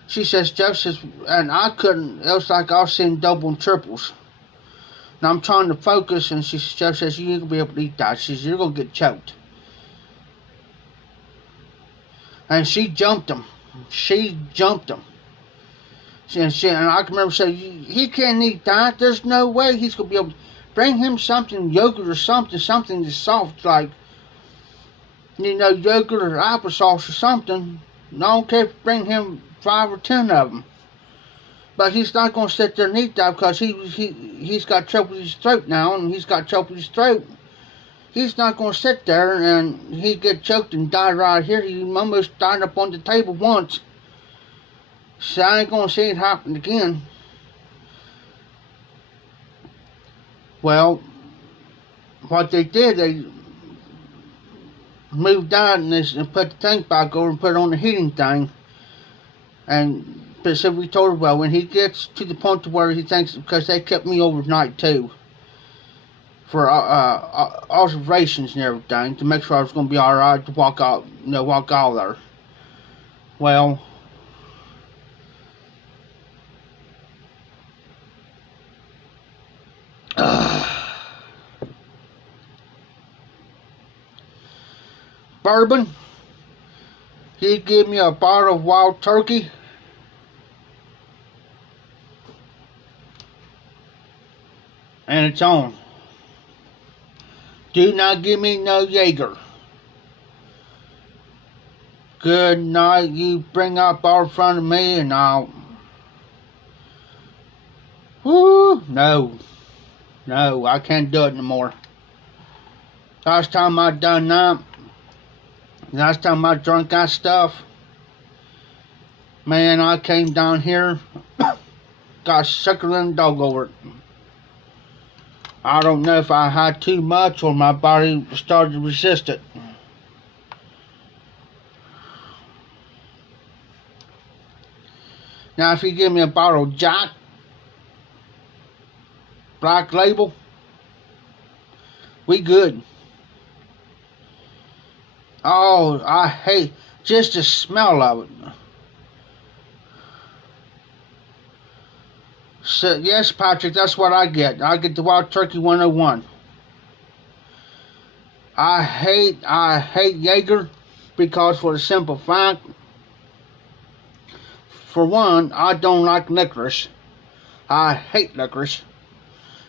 She says, "Jeff," says, and I couldn't, it was like I was seeing double and triples. And I'm trying to focus, and Jeff says, "You ain't gonna be able to eat that." She says, "You're gonna get choked." And she jumped him. She jumped him. And I can remember saying, "He can't eat that. There's no way he's gonna be able to bring him something, yogurt or something that's soft, like, yogurt or applesauce or something. I don't care if you bring him 5 or 10 of them. But he's not going to sit there and eat that, because he's got trouble with his throat now, and he's got trouble with his throat. He's not going to sit there and he get choked and die right here. He almost died up on the table once. So I ain't going to see it happen again." Well, what they did, they moved out and put the tank back over and put it on the heating thing. But so we told her, well, when he gets to the point to where he thinks, because they kept me overnight too, for observations and everything, to make sure I was going to be alright to walk out there. Well, bourbon, he gave me a bottle of wild turkey. And it's on. Do not give me no Jaeger. Good night. You bring that bar in front of me and I'll... Whoo! No, I can't do it no more. Last time I done that, last time I drank that stuff, man, I came down here, got sicker than a dog over it. I don't know if I had too much or my body started to resist it. Now, if you give me a bottle of Jack, Black Label, we good. Oh, I hate just the smell of it. So, yes, Patrick, that's what I get. I get the Wild Turkey 101. I hate Jaeger because for the simple fact, for one, I don't like licorice. I hate licorice.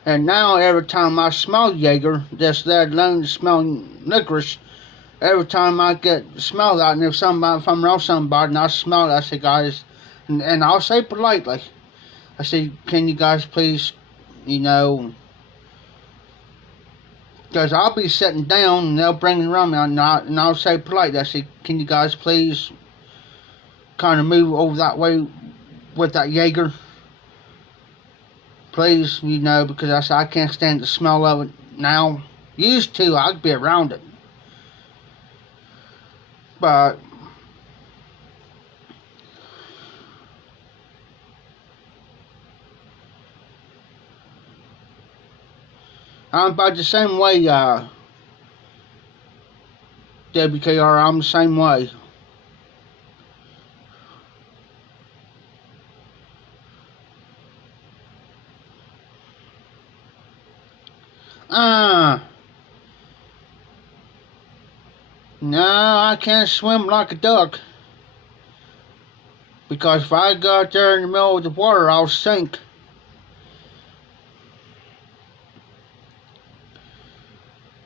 And now every time I smell Jaeger, just let alone smelling licorice, every time I smell that, and if I'm around somebody and I smell it, I say, guys, and I'll say politely, I say, can you guys please, because I'll be sitting down and they'll bring it around me, and I'll say politely, I say, can you guys please kind of move over that way with that Jaeger? Please, because I said I can't stand the smell of it now. Used to, I'd be around it. But I'm about the same way, WKR, I'm the same way. No, I can't swim like a duck. Because if I go out there in the middle of the water, I'll sink.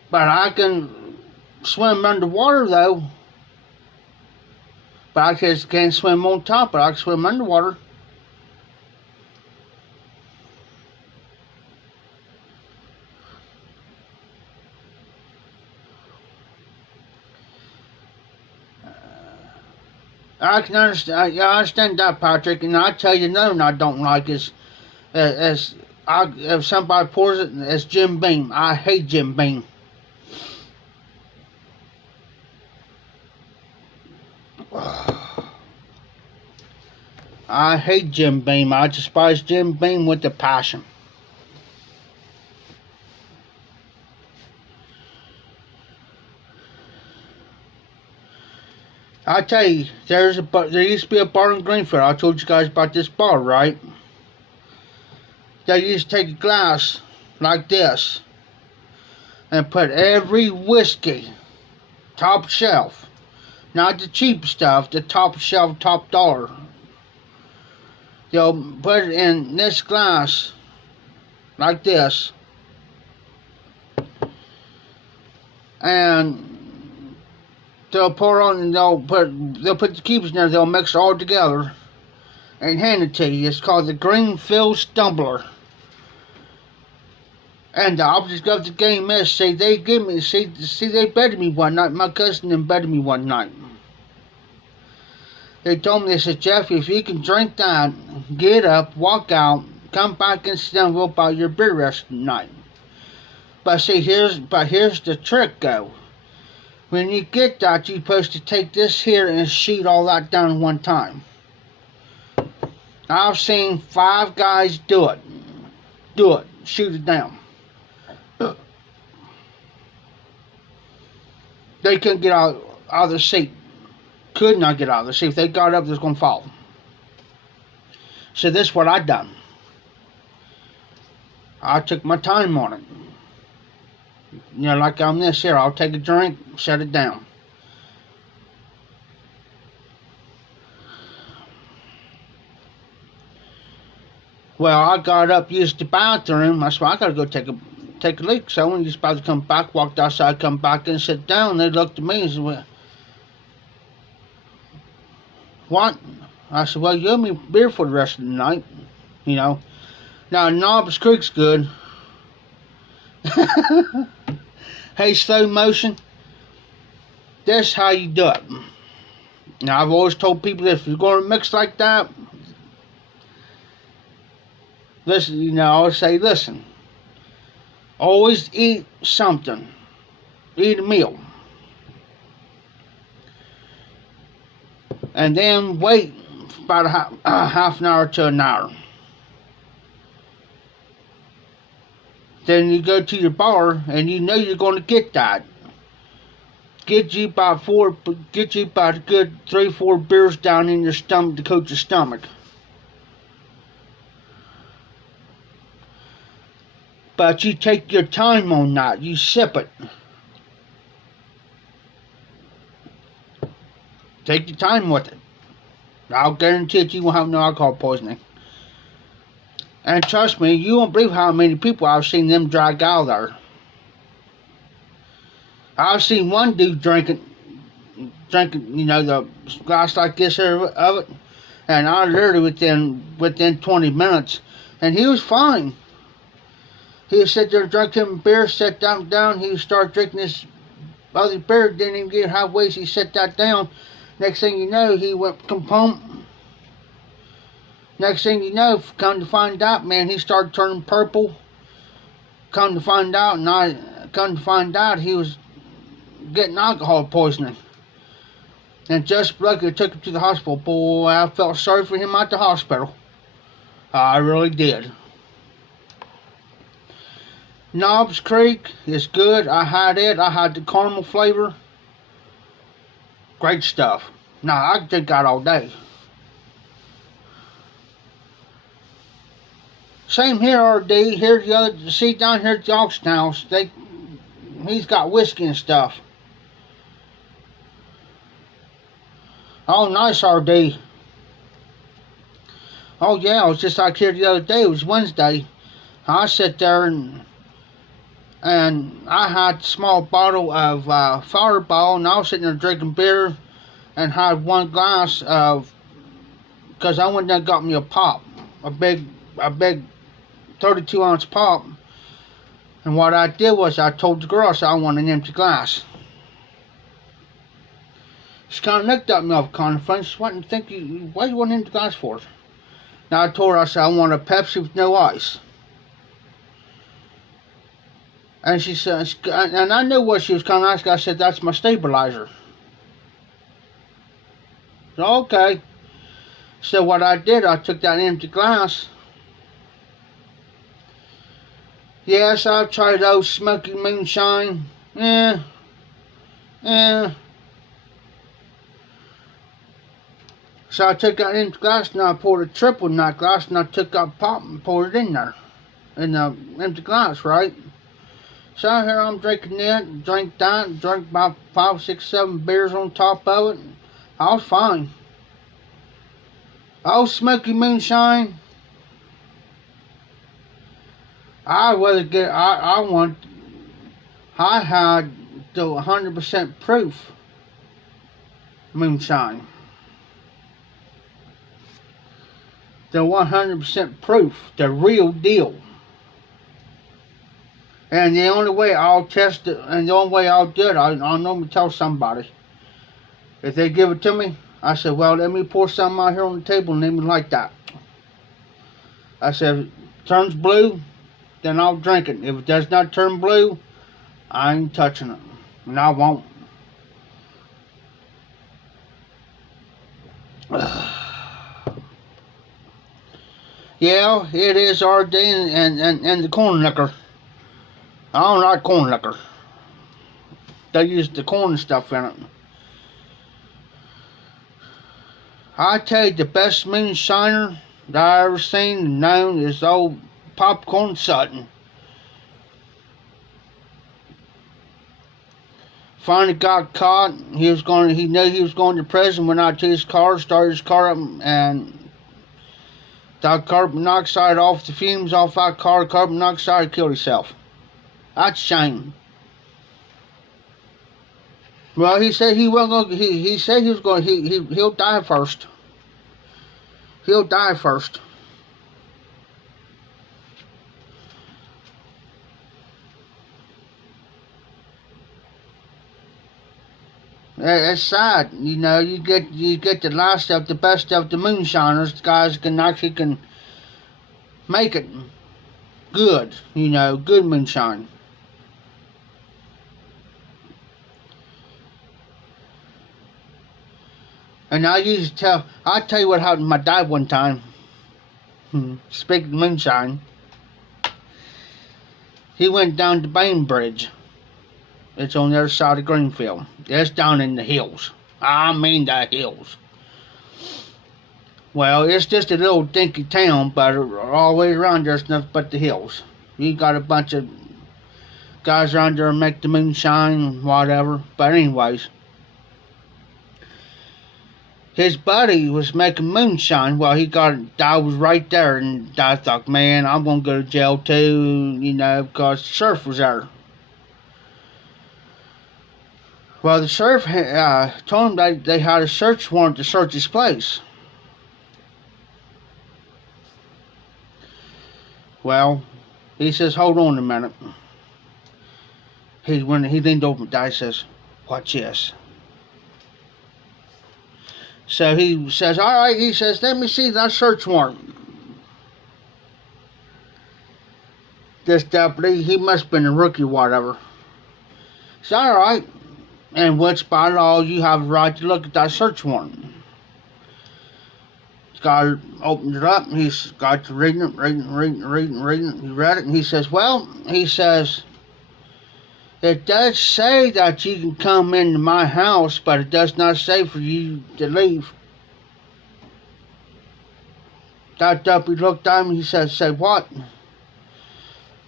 But I can swim underwater though. But I just can't swim on top, but I can swim underwater. I can understand. I understand that, Patrick. And I tell you another one I don't like is, if somebody pours it, it's Jim Beam. I hate Jim Beam. I hate Jim Beam. I despise Jim Beam with a passion. I tell you, there used to be a bar in Greenfield. I told you guys about this bar, right? They used to take a glass like this and put every whiskey, top shelf, not the cheap stuff, the top shelf, top dollar. They'll put it in this glass like this, and they'll pour on and they'll put the cubes in there. They'll mix it all together and hand it to you. It's called the Greenfield Stumbler. And the object of the game is, they betted me one night. My cousin and betted me one night. They told me, they said, Jeff, if you can drink that, get up, walk out, come back and sit down, we'll buy your beer rest of the night. But see, here's the trick, though. When you get that, you're supposed to take this here and shoot all that down at one time. I've seen 5 guys do it. Shoot it down. They couldn't get out of their seat. Could not get out of their seat. If they got up, they was going to fall. So this is what I done. I took my time on it. Like on this here, I'll take a drink, set it down. Well, I got up, used the bathroom. I said, I gotta go take a leak. So when you're about to come back, walked outside, come back and sit down. They looked at me and said, well, what? I said, well, you owe me beer for the rest of the night. Now, Knobs Creek's good. Hey, slow motion. That's how you do it. Now, I've always told people that if you're going to mix like that, listen, I always say, listen, always eat something. Eat a meal. And then wait about a half an hour to an hour. Then you go to your bar and you know you're going to get that. get you about a good 3-4 beers down in your stomach to coat your stomach. But you take your time on that. You sip it. Take your time with it. I'll guarantee that you won't have no alcohol poisoning. And trust me, you won't believe how many people I've seen them drag out of there. I've seen one dude drinking, you know, the glass like this here of it, and I literally within 20 minutes, and he was fine. He would sit there and drink him beer, sit down, he would start drinking this other beer, didn't even get halfway, so he set that down. Next thing you know, he went pump. Next thing you know, come to find out, man, he started turning purple. Come to find out, he was getting alcohol poisoning. And just luckily took him to the hospital. Boy, I felt sorry for him at the hospital. I really did. Knobs Creek is good. I had it. I had the caramel flavor. Great stuff. Now, I could drink that all day. Same here, RD. Here's the other, see down here at the auction house, he's got whiskey and stuff. Oh, nice, RD. Oh, yeah, I was just like here the other day. It was Wednesday. I sat there and I had a small bottle of Fireball, and I was sitting there drinking beer and had one glass of, because I went there and got me a pop, a big 32-ounce pop. And what I did was I told the girl, I said, I want an empty glass. She kind of looked at me off kind of funny. She went and think, why do you want an empty glass for? Now I told her, I said, I want a Pepsi with no ice. And she said, and I knew what she was kind of asking. I said, that's my stabilizer. So, okay. So what I did, I took that empty glass. Yes, I've tried those smoky moonshine. Yeah. So I took that empty glass and I poured a triple in that glass, and I took that pop and poured it in there. In the empty glass, right? So here I'm drinking it, drank that, drank about 5, 6, 7 beers on top of it. I was fine. Oh, smoky moonshine. I had the 100% proof moonshine. The 100% proof, the real deal. And the only way I'll test it, and the only way I'll do it, I'll normally tell somebody. If they give it to me, I said, well, let me pour some out here on the table and let me like that. I said, if it turns blue, then I'll drink it. If it does not turn blue, I ain't touching it. And I won't. Yeah, it is RD and the corn liquor. I don't like corn liquor. They use the corn stuff in it. I tell you, the best moonshiner that I ever seen and known is old Popcorn Sutton. Finally got caught. He knew he was going to prison. Went out to his car, started his car up, and got carbon monoxide off the fumes off that car. Carbon monoxide, killed himself. That's a shame. Well, he said he wasn't going. He said he was going. He'll die first. He'll die first. It's sad, you know. You get the last of the best of the moonshiners. The guys can make it good, you know, good moonshine. And I tell you what happened to my dad one time. Speaking of moonshine, he went down to Bainbridge. It's on the other side of Greenfield. It's down in the hills. I mean the hills. Well, it's just a little dinky town, but all the way around there's nothing but the hills. You got a bunch of guys around there make the moonshine, whatever. But anyways, his buddy was making moonshine. Well, I was right there, and I thought, man, I'm gonna go to jail too, because the sheriff was there. Well, the sheriff told him that they had a search warrant to search his place. Well, he says, hold on a minute. When he leaned over and he says, what's this? So he says, all right, he says, let me see that search warrant. This deputy, he must have been a rookie or whatever. He said, all right, and which by law you have a right to look at that search warrant. This guy opened it up, and he's got to reading it. He read it, and he says, well, he says, it does say that you can come into my house, but it does not say for you to leave. That deputy looked at him, he said, say what?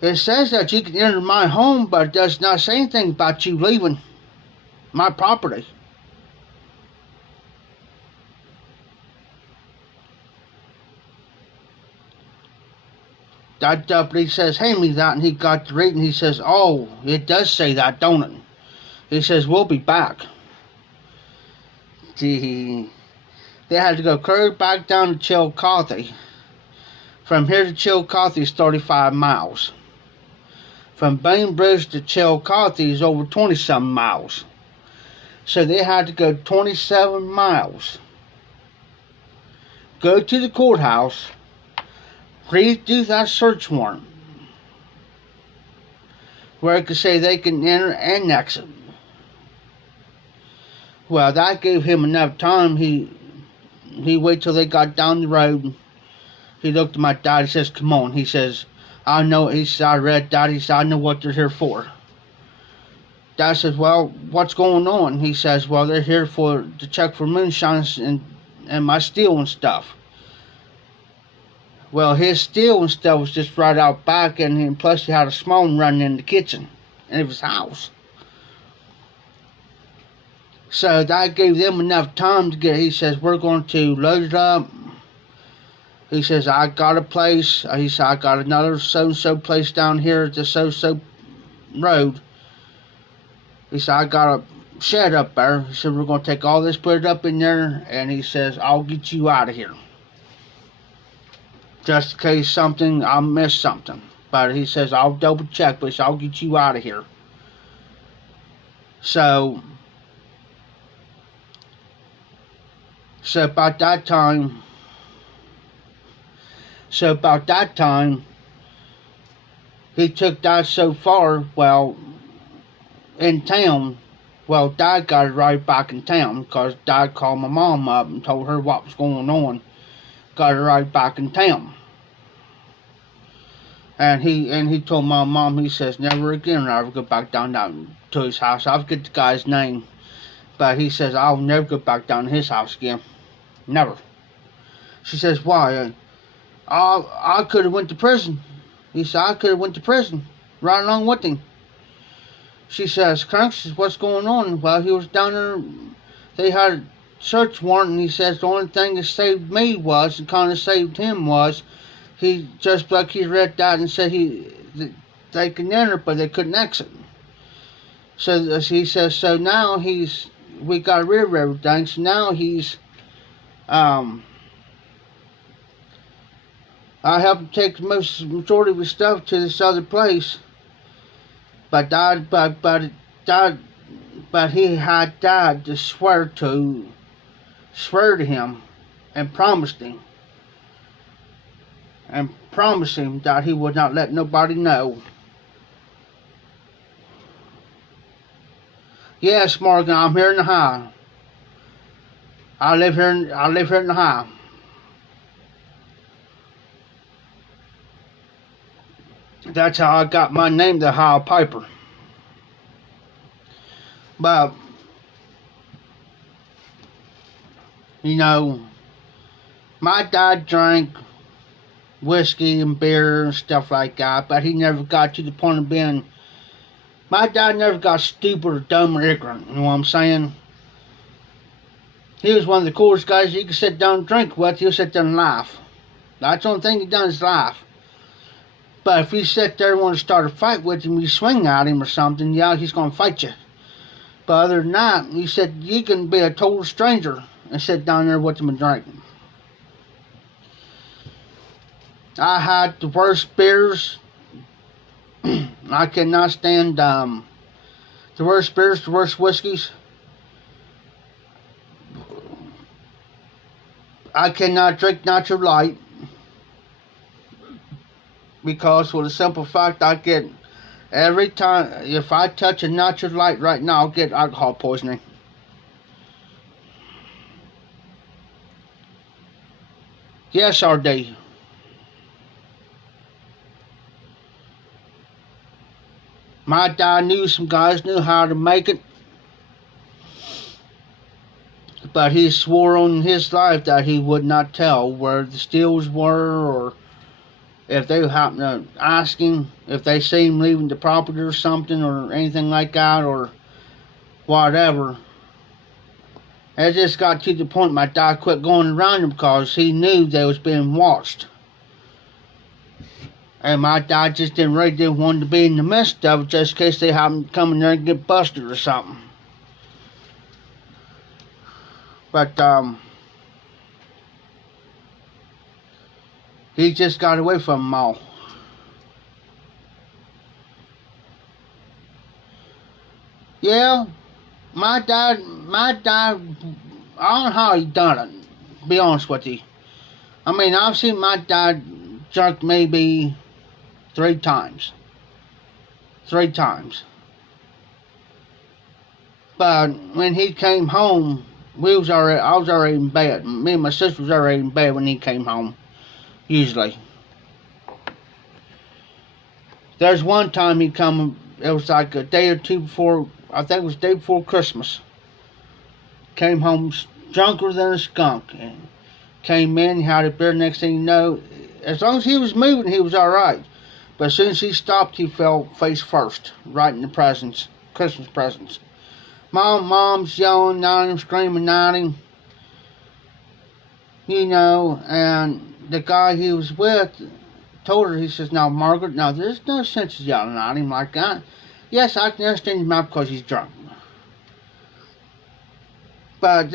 It says that you can enter my home, but it does not say anything about you leaving my property. That deputy says, hand me that, and he got to reading. He says, oh, it does say that, don't it? He says, we'll be back. They had to go clear back down to Chillicothe. From here to Chillicothe is 35 miles. From Bainbridge to Chillicothe is over 20-some miles. So they had to go 27 miles. Go to the courthouse. Redo that search warrant. Where it could say they can enter and exit. Well, that gave him enough time. He waited till they got down the road. He looked at my dad. He says, come on. He says, I know. He said, I read that. He said, I know what they're here for. Dad says, well, what's going on? He says, well, they're here to check for moonshines and my steel and stuff. Well, his steel and stuff was just right out back, and plus he had a small one running in the kitchen of his house. So that gave them enough time to get. He says, we're going to load it up. He says, I got a place. He said, I got another so-and-so place down here at the so-so road. He said, I got a shed up there. He said, we're going to take all this, put it up in there, and he says, I'll get you out of here. Just in case I missed something. But he says, I'll double check, but I'll get you out of here. So about that time, he took that so far, well, in town. Well, Dad got it right back in town, because Dad called my mom up and told her what was going on. Got her right back in town. And he told my mom, he says, never again will I ever go back down to his house. I forget the guy's name. But he says, I'll never go back down to his house again. Never. She says, why? I could have went to prison. He said, I could have went to prison. Right along with him. She says, Crunks, what's going on? Well, he was down there. They had a search warrant, and he says the only thing that saved me was, and kind of saved him was, he just like he read that and said they can enter, but they couldn't exit. So he says, so now we got rid of everything. So now I helped him take the majority of his stuff to this other place. But he had died to swear to him and promised him that he would not let nobody know. Yes, Morgan, I'm here in the high. I live here in the high. That's how I got my name, the High Piper. But, you know, my dad drank whiskey and beer and stuff like that, but he never got to the point of being. My dad never got stupid or dumb or ignorant, you know what I'm saying? He was one of the coolest guys you could sit down and drink with. He'll sit there and laugh. That's the only thing he done is laugh. But if you sit there and want to start a fight with him, you swing at him or something, yeah, he's going to fight you. But other than that, he said you can be a total stranger and sit down there with him and drink. I had the worst beers. I cannot stand the worst beers, the worst whiskeys. I cannot drink Natural Light because, for the simple fact, I get every time if I touch a Natural Light right now, I'll get alcohol poisoning. Yes, RD. My dad knew some guys knew how to make it, but he swore on his life that he would not tell where the stills were, or if they happened to ask him if they see him leaving the property or something or anything like that or whatever. It just got to the point my dad quit going around them because he knew they was being watched. And my dad just didn't want to be in the midst of it just in case they happened to come in there and get busted or something. But he just got away from them all. Yeah, my dad, I don't know how he done it, to be honest with you. I mean, I've seen my dad drunk maybe 3 times. 3 times. But when he came home, I was already in bed. Me and my sister was already in bed when he came home, usually. There's one time he come, it was like a day or two before, I think it was the day before Christmas. Came home drunker than a skunk. And came in, had a beer, next thing you know, as long as he was moving, he was alright. But as soon as he stopped, he fell face first, right in the presents, Christmas presents. Mom's yelling at him, screaming at him. You know, and the guy he was with told her, he says, "Now, Margaret, now there's no sense of yelling at him like that. Yes, I can understand his mouth because he's drunk. But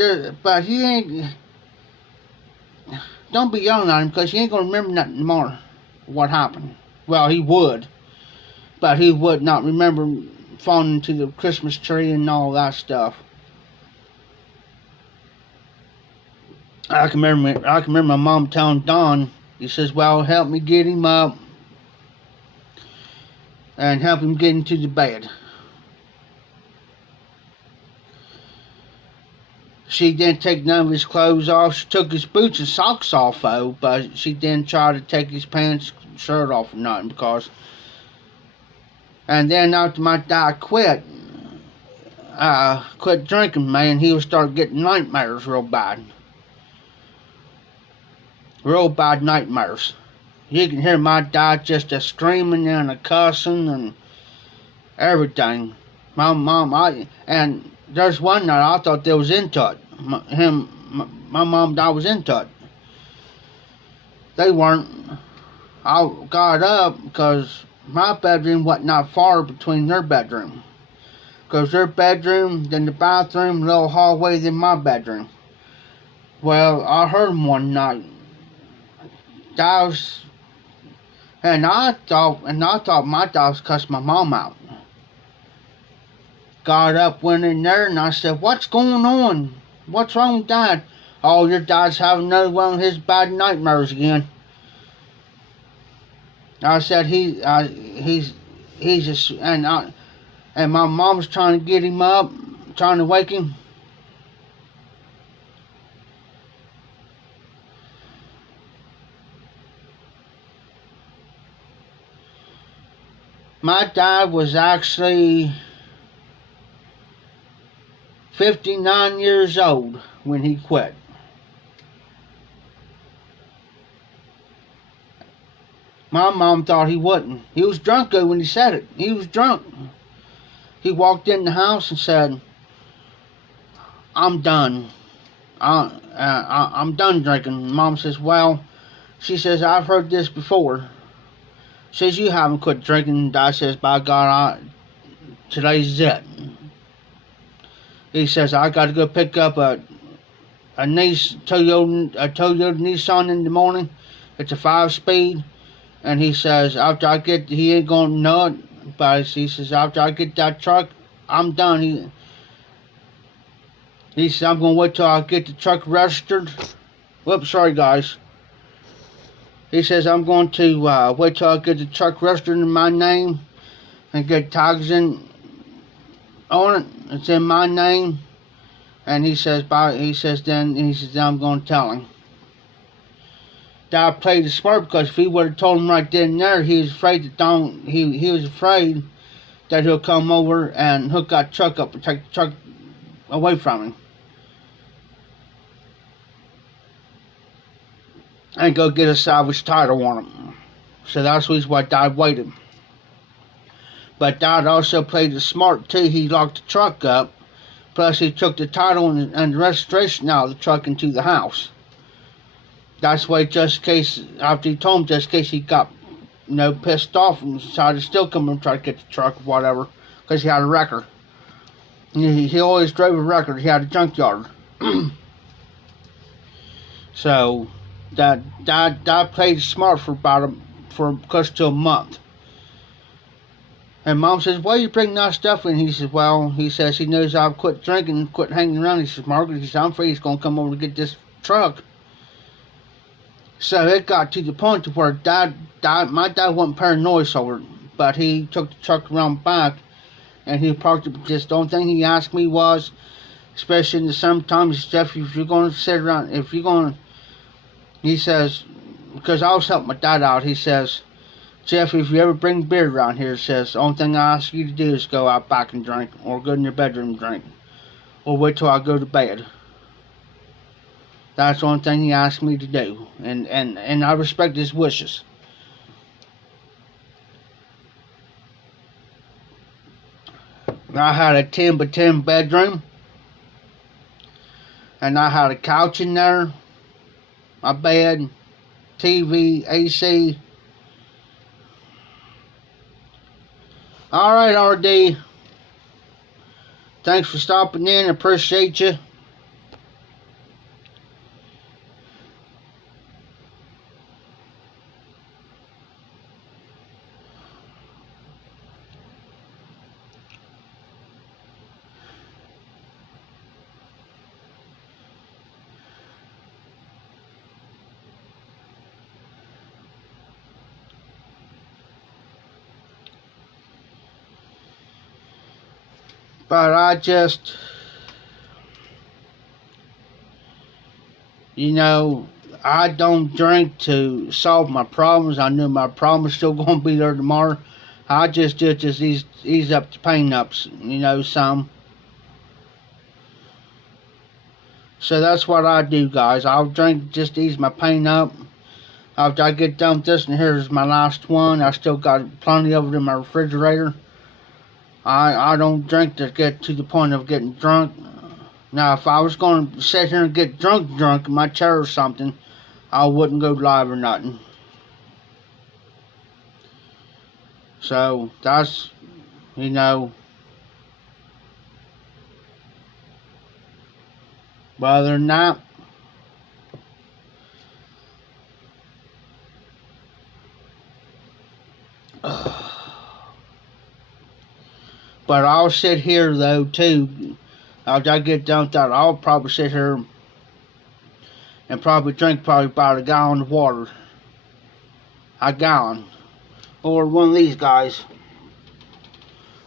he ain't, don't be yelling at him because he ain't going to remember nothing more what happened." Well, he would, but he would not remember falling into the Christmas tree and all that stuff. I can remember my mom telling Don, he says, "Well, help me get him up and help him get into the bed." She didn't take none of his clothes off. She took his boots and socks off, though, but she didn't try to take his pants, shirt off or nothing, because. And then after my dad quit drinking, man, he would start getting nightmares real bad. Real bad nightmares. You can hear my dad just a screaming and a cussing and everything. My mom, and there's one night I thought they was into it. My mom and dad was into it. They weren't. I got up because my bedroom wasn't not far between their bedroom. Because their bedroom, then the bathroom, little hallway, then my bedroom. Well, I heard them one night. And I thought my dad was cussing my mom out. Got up, went in there, and I said, "What's going on? What's wrong with Dad?" "Oh, your dad's having another one of his bad nightmares again." I said, he's just, and my mom's trying to get him up, trying to wake him. My dad was actually 59 years old when he quit. My mom thought he wasn't. He was drunk though when he said it. He was drunk. He walked in the house and said, I'm done. I'm done drinking. Mom says, well, she says, I've heard this before. Says, you haven't quit drinking. Dad says, by God, today's it. He says, I got to go pick up a Toyota Nissan in the morning. It's a 5-speed. And he says, after I get, he ain't going to know it, but he says, after I get that truck, I'm done. He says, I'm going to wait till I get the truck registered. Whoops, sorry guys. He says, I'm going to wait till I get the truck registered in my name and get tags in on it. It's in my name. And he says, then I'm going to tell him. Dad played it smart, because if he would have told him right then and there, he was afraid he was afraid that he'll come over and hook that truck up and take the truck away from him. And go get a salvage title on him. So that's why Dad waited. But Dad also played it smart too. He locked the truck up. Plus he took the title and the registration out of the truck into the house. That's why, just in case, after he told him, just in case he got, pissed off and decided to still come and try to get the truck or whatever, because he had a wrecker. He always drove a wrecker. He had a junkyard. So Dad played smart for close to a month. And Mom says, why are you bringing that stuff in? He says, well, he knows I've quit drinking and quit hanging around. He says, Margaret, I'm afraid he's going to come over to get this truck. So it got to the point to where my dad wasn't paranoid over it, but he took the truck around back and he parked it. Just the only thing he asked me was, especially in the summertime, he says, Jeff, if you're going to sit around, he says, because I was helping my dad out, he says, Jeff, if you ever bring beer around here, he says, the only thing I ask you to do is go out back and drink, or go in your bedroom and drink, or wait till I go to bed. That's the only thing he asked me to do. And I respect his wishes. I had a 10 by 10 bedroom. And I had a couch in there. My bed. TV. AC. Alright, RD. Thanks for stopping in. Appreciate you. But I just, I don't drink to solve my problems. I know my problem's still going to be there tomorrow. I just do it to ease up the pain ups, some. So that's what I do, guys. I'll drink just to ease my pain up. After I get done with this, and here's my last one. I still got plenty of it in my refrigerator. I don't drink to get to the point of getting drunk. Now, if I was going to sit here and get drunk in my chair or something, I wouldn't go live or nothing. So, that's, but other than that, but I'll sit here, though, too. After I get done with that, I'll probably sit here and probably drink about a gallon of water. A gallon. Or one of these guys.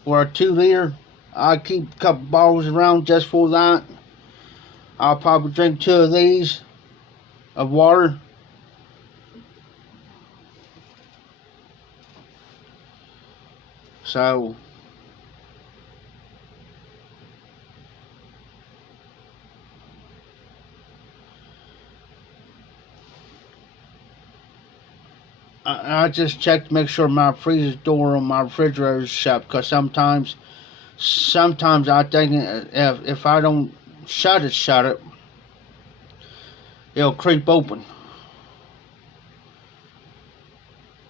Or a 2-liter. I keep a couple bottles around just for that. I'll probably drink 2 of these of water. So, I just check to make sure my freezer door on my refrigerator is shut, because sometimes I think if I don't shut it, it'll creep open.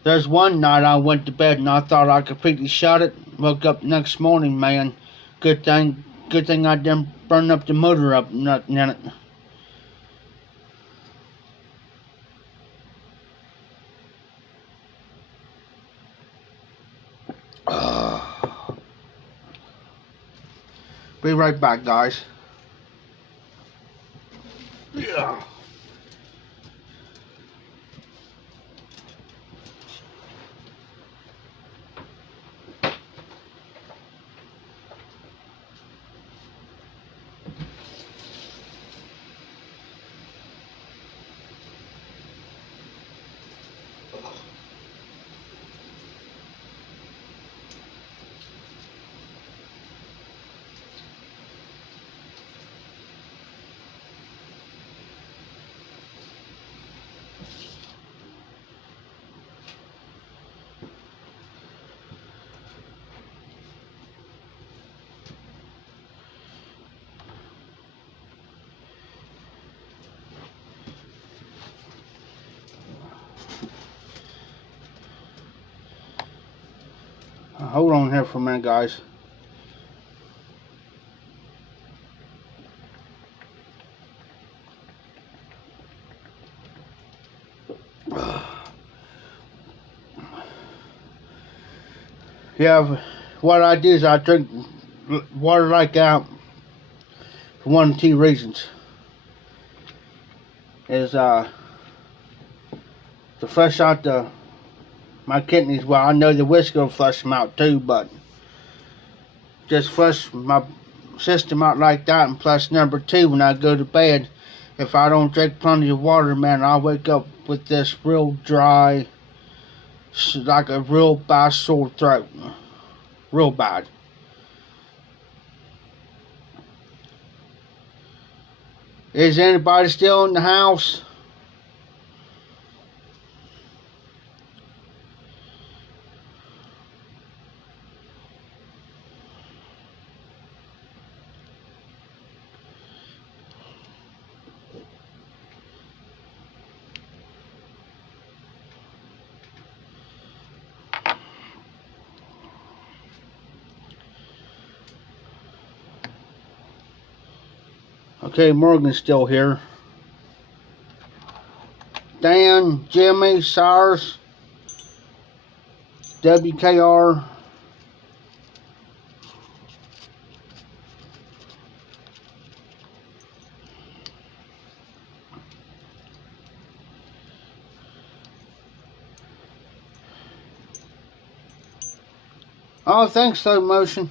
There's one night I went to bed and I thought I completely shut it. Woke up next morning, man. Good thing I didn't burn up the motor up, nothing in it. Be right back, guys. Yeah. Hold on here for a minute, guys. Yeah, what I do is I drink water like that for one of two reasons. Is to flush out my kidneys. Well, I know the whiskey will flush them out too, but just flush my system out like that. And plus, number two, when I go to bed, if I don't drink plenty of water, man, I'll wake up with this real dry, like a real bad sore throat. Real bad. Is anybody still in the house? Okay, Morgan's still here. Dan, Jimmy, Cyrus, WKR. Oh, thanks, slow motion.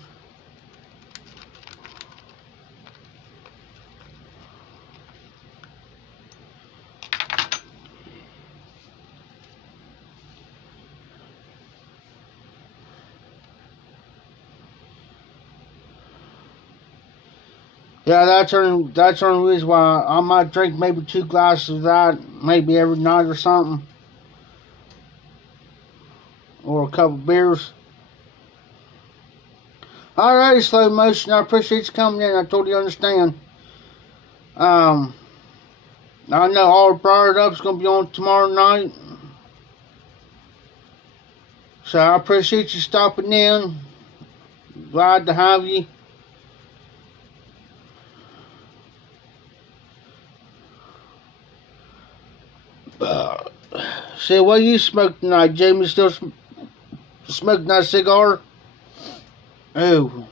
Yeah, that's the only reason why I might drink maybe 2 glasses of that, maybe every night or something. Or a couple beers. Alrighty, slow motion. I appreciate you coming in. I totally understand. I know All Fired Up's gonna be on tomorrow night. So I appreciate you stopping in. Glad to have you. See, what you smoke tonight? Jamie still smoking that cigar? Oh.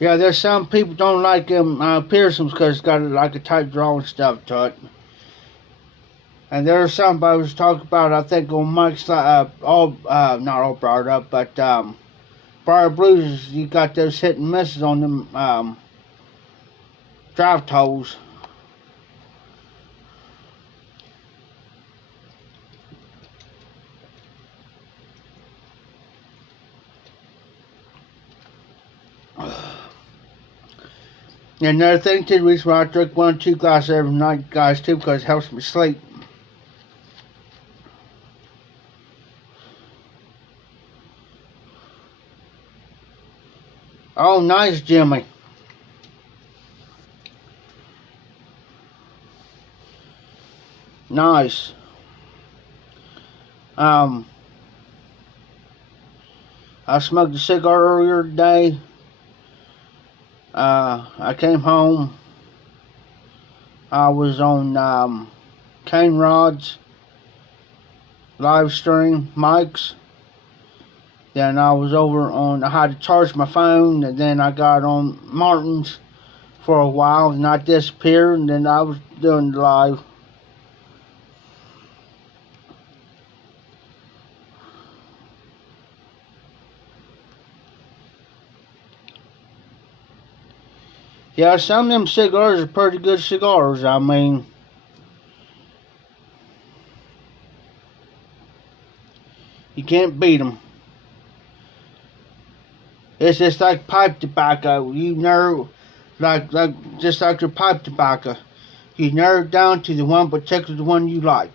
Yeah, there's some people don't like them piercings because it's got like a tight draw and stuff to it. And there's somebody was talking about, I think on Mike's not all brought up, but Briar Blues, you got those hit and misses on them drive toes. And another thing too, the reason why I drink 1 or 2 glasses every night, guys, too, because it helps me sleep. Oh, nice, Jimmy. Nice. I smoked a cigar earlier today. I came home. I was on Cane Rod's live stream mics. Then I was over on, I had to charge my phone, and then I got on Martin's for a while, and I disappeared, and then I was doing the live. Yeah, some of them cigars are pretty good cigars. I mean, you can't beat them. It's just like pipe tobacco. You narrow, just like your pipe tobacco. You narrow it down to the one particular one you like.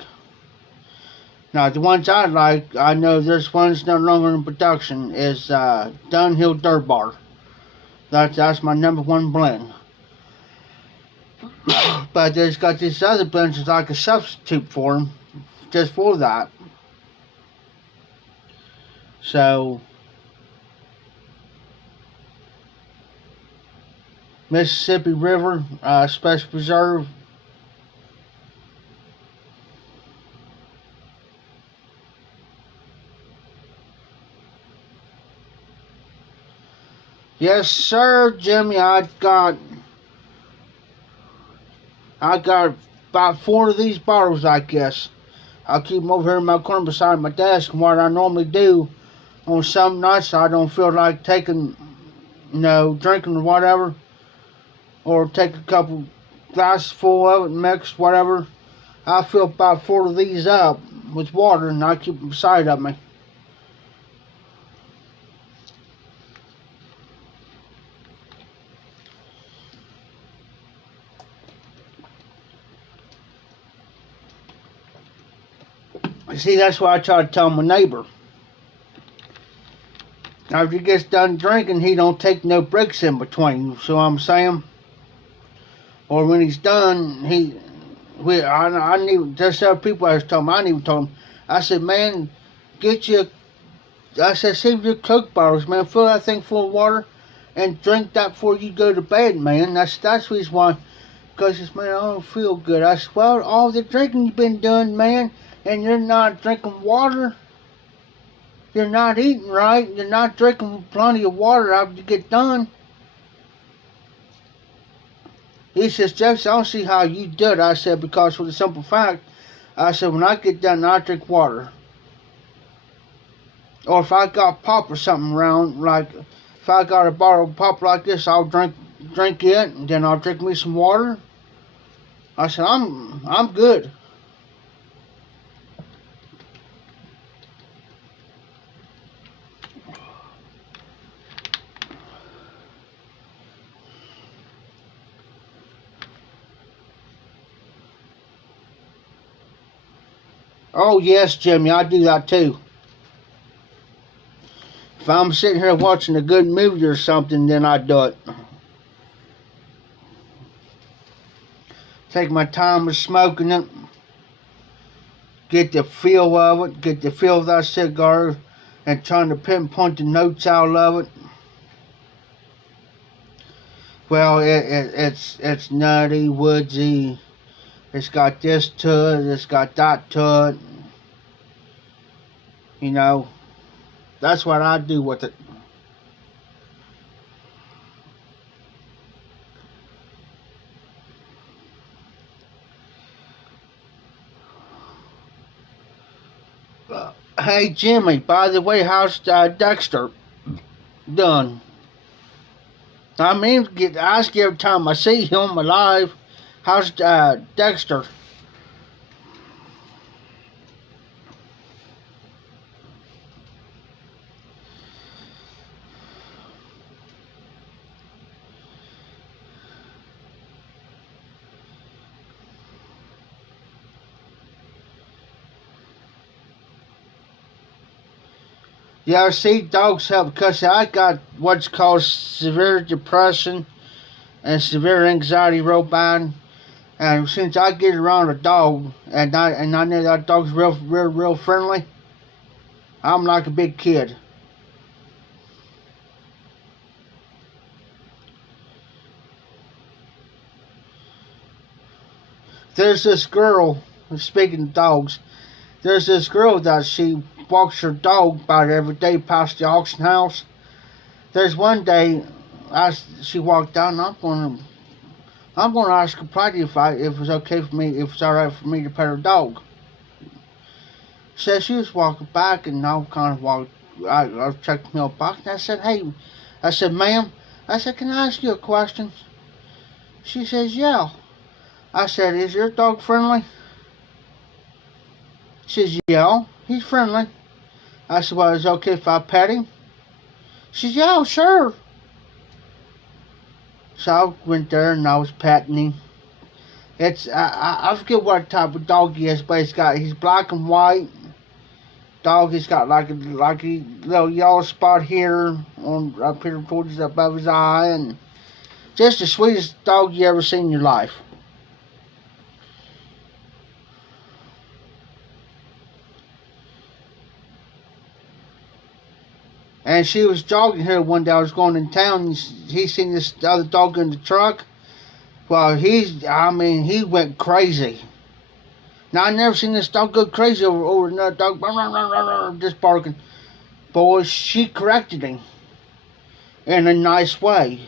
Now, the ones I like, I know there's ones no longer in production, is Dunhill Durbar. That's my #1 blend. But there's got this other blend that's like a substitute for them, just for that. So, Mississippi River Special Preserve. Yes, sir, Jimmy. I got about 4 of these bottles, I guess. I'll keep them over here in my corner beside my desk. And what I normally do on some nights I don't feel like taking, drinking or whatever, or take a couple glasses full of it and mix whatever, I fill about 4 of these up with water, and I keep them beside of me. See, that's why I try to tell my neighbor. After he gets done drinking, he don't take no breaks in between. You see what I'm saying? Or when he's done, I need, there's other people I was telling him, I even told him, I said, man, I said, save your Coke bottles, man, fill that thing full of water and drink that before you go to bed, man. That's the reason why, because he says, man, I don't feel good. I said, well, all the drinking you've been doing, man, and you're not drinking water, you're not eating right, you're not drinking plenty of water after you get done. He says, Jeff, I don't see how you do it. I said, because for the simple fact, I said, when I get done, I drink water. Or if I got pop or something around, like if I got a bottle of pop like this, I'll drink it, and then I'll drink me some water. I said, I'm good. Oh yes, Jimmy, I do that too. If I'm sitting here watching a good movie or something, then I do it. Take my time with smoking it. Get the feel of it. Get the feel of that cigar. And trying to pinpoint the notes out of it. Well, it's nutty, woodsy. It's got this to it. It's got that to it. You know, that's what I do with it. Hey Jimmy, by the way, how's Dexter done? I mean, get ask you every time I see him alive. How's Dexter? Yeah, see, dogs help because I got what's called severe depression and severe anxiety real bad. And since I get around a dog and I know that dog's real friendly, I'm like a big kid. There's this girl, speaking of dogs, there's this girl that she walks her dog about every day past the auction house. There's one day she walked down and I'm gonna ask her politely if it's okay for me, if it's alright for me to pet her dog. So she was walking back and I kind of walked, I was checking my box and I said, hey, I said, ma'am, I said, can I ask you a question? She says, yeah. I said, is your dog friendly? She says, yeah, he's friendly. I said, well, is it okay if I pet him? She says, yeah, sure. So I went there and I was petting him. I forget what type of dog he is, but he's black and white. Dog, he's got like a little yellow spot here on up here towards above his eye, and just the sweetest dog you ever seen in your life. And she was jogging here one day. I was going in town, and he seen this other dog in the truck. Well, he went crazy. Now, I never seen this dog go crazy over another dog, just barking. Boy, she corrected him in a nice way.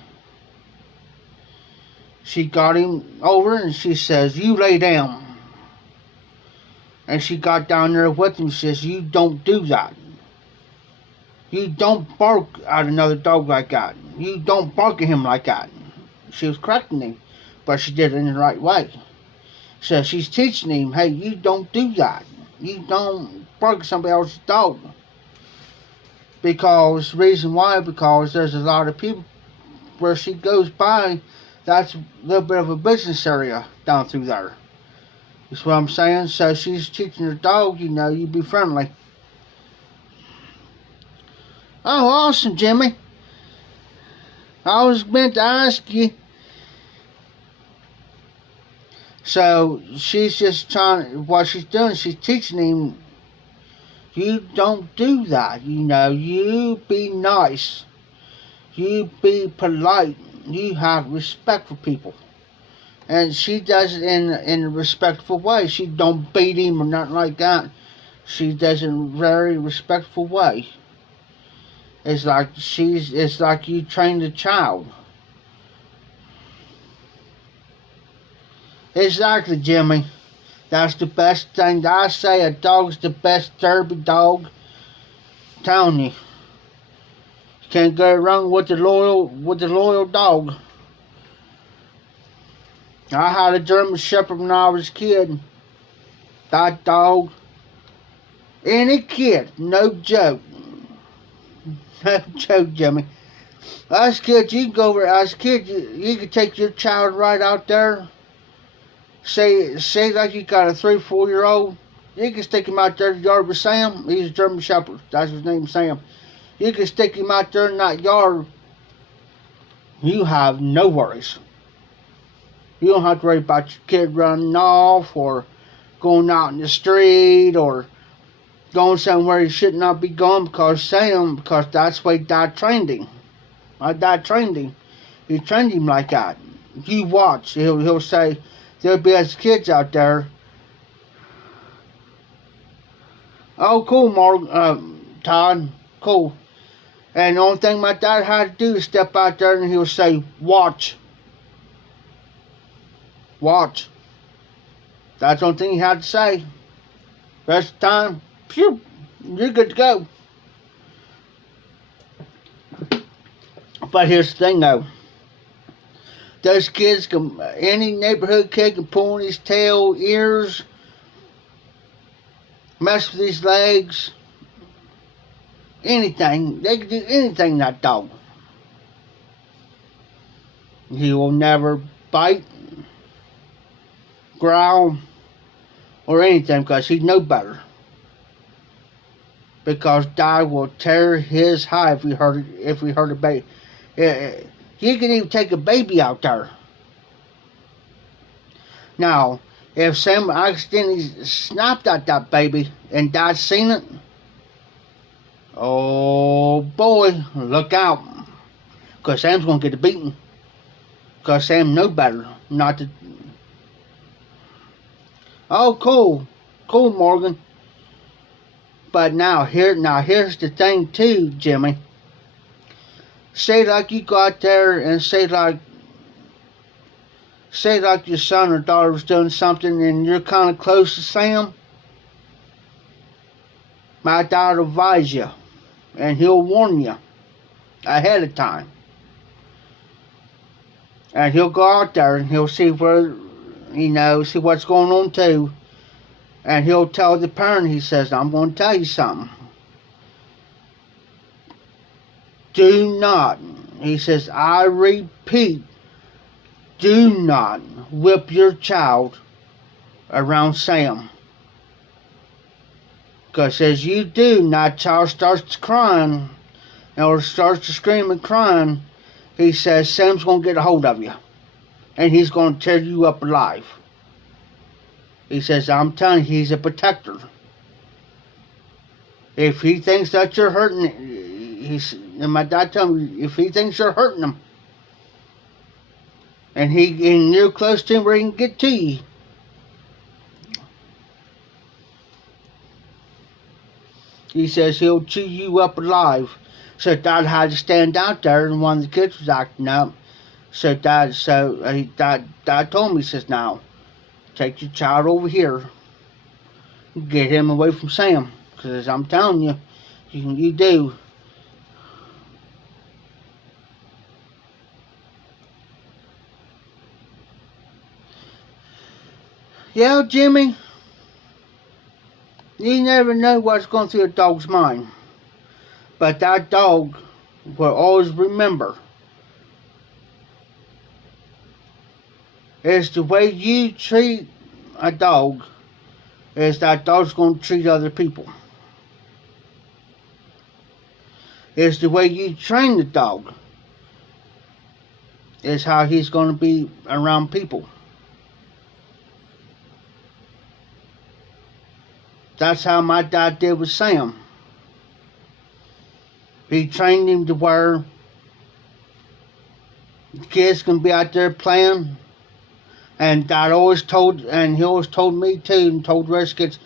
She got him over and she says, you lay down. And she got down there with him and says, you don't do that. You don't bark at another dog like that. You don't bark at him like that. She was correcting him, but she did it in the right way. So she's teaching him, hey, you don't do that. You don't bark at somebody else's dog. Reason why, because there's a lot of people where she goes by, that's a little bit of a business area down through there. That's what I'm saying. So she's teaching her dog, you be friendly. Oh, awesome, Jimmy. I was meant to ask you. So she's just what she's doing, she's teaching him, you don't do that, you be nice, you be polite, you have respect for people. And she does it in a respectful way. She don't beat him or nothing like that. She does it in a very respectful way. It's like you trained a child. Exactly, Jimmy. That's the best thing. I say a dog's the best therapy dog. I'm telling you. You can't go wrong with the loyal dog. I had a German Shepherd when I was a kid. That dog. Any kid, no joke. No joke, Jimmy. Us kids, you can go over, as a kid, you can take your child right out there. Say like you got a 3-4-year-old, you can stick him out there in the yard with Sam. He's a German Shepherd. That's his name, Sam. You can stick him out there in that yard. You have no worries. You don't have to worry about your kid running off or going out in the street or going somewhere he should not be going because that's the way Dad trained him. My dad trained him. He trained him like that. You watch. He'll say, there'll be us kids out there. Oh, cool, Todd. Cool. And the only thing my dad had to do is step out there and he'll say, watch. Watch. That's the only thing he had to say. Rest of the time, phew, you're good to go. But here's the thing though. Those kids can, any neighborhood kid can pull on his tail, ears, mess with his legs, anything. They can do anything to that dog. He will never bite, growl, or anything because he knows better. Because Dad will tear his hide if we hurt a baby. You can even take a baby out there. Now, if Sam accidentally snapped at that baby and Dad seen it, oh boy, look out. Because Sam's going to get a beating. Because Sam knows better not to. Oh, cool. Cool, Morgan. But here's the thing too, Jimmy. Say like you go out there and say like your son or daughter was doing something and you're kind of close to Sam. My dad will advise you and he'll warn you ahead of time. And he'll go out there and he'll see where, see what's going on too. And he'll tell the parent, he says, I'm going to tell you something. Do not, he says, I repeat, do not whip your child around Sam. Because as you do, that child starts crying, or starts to scream and crying, he says, Sam's going to get a hold of you. And he's going to tear you up alive. He says, I'm telling you, he's a protector. If he thinks that you're hurting, and my dad told me, if he thinks you're hurting him, and you're close to him where he can get to you, he says he'll chew you up alive. So Dad had to stand out there, and one of the kids was acting up. So Dad told me, he says, now, take your child over here, get him away from Sam, because I'm telling you, you do. Yeah, Jimmy, you never know what's going through a dog's mind. But that dog will always remember is the way you treat a dog is that dog's going to treat other people. It's the way you train the dog is how he's going to be around people. That's how my dad did with Sam. He trained him to where the kids can be out there playing. And Dad always told, and he always told me too, and told the rest of the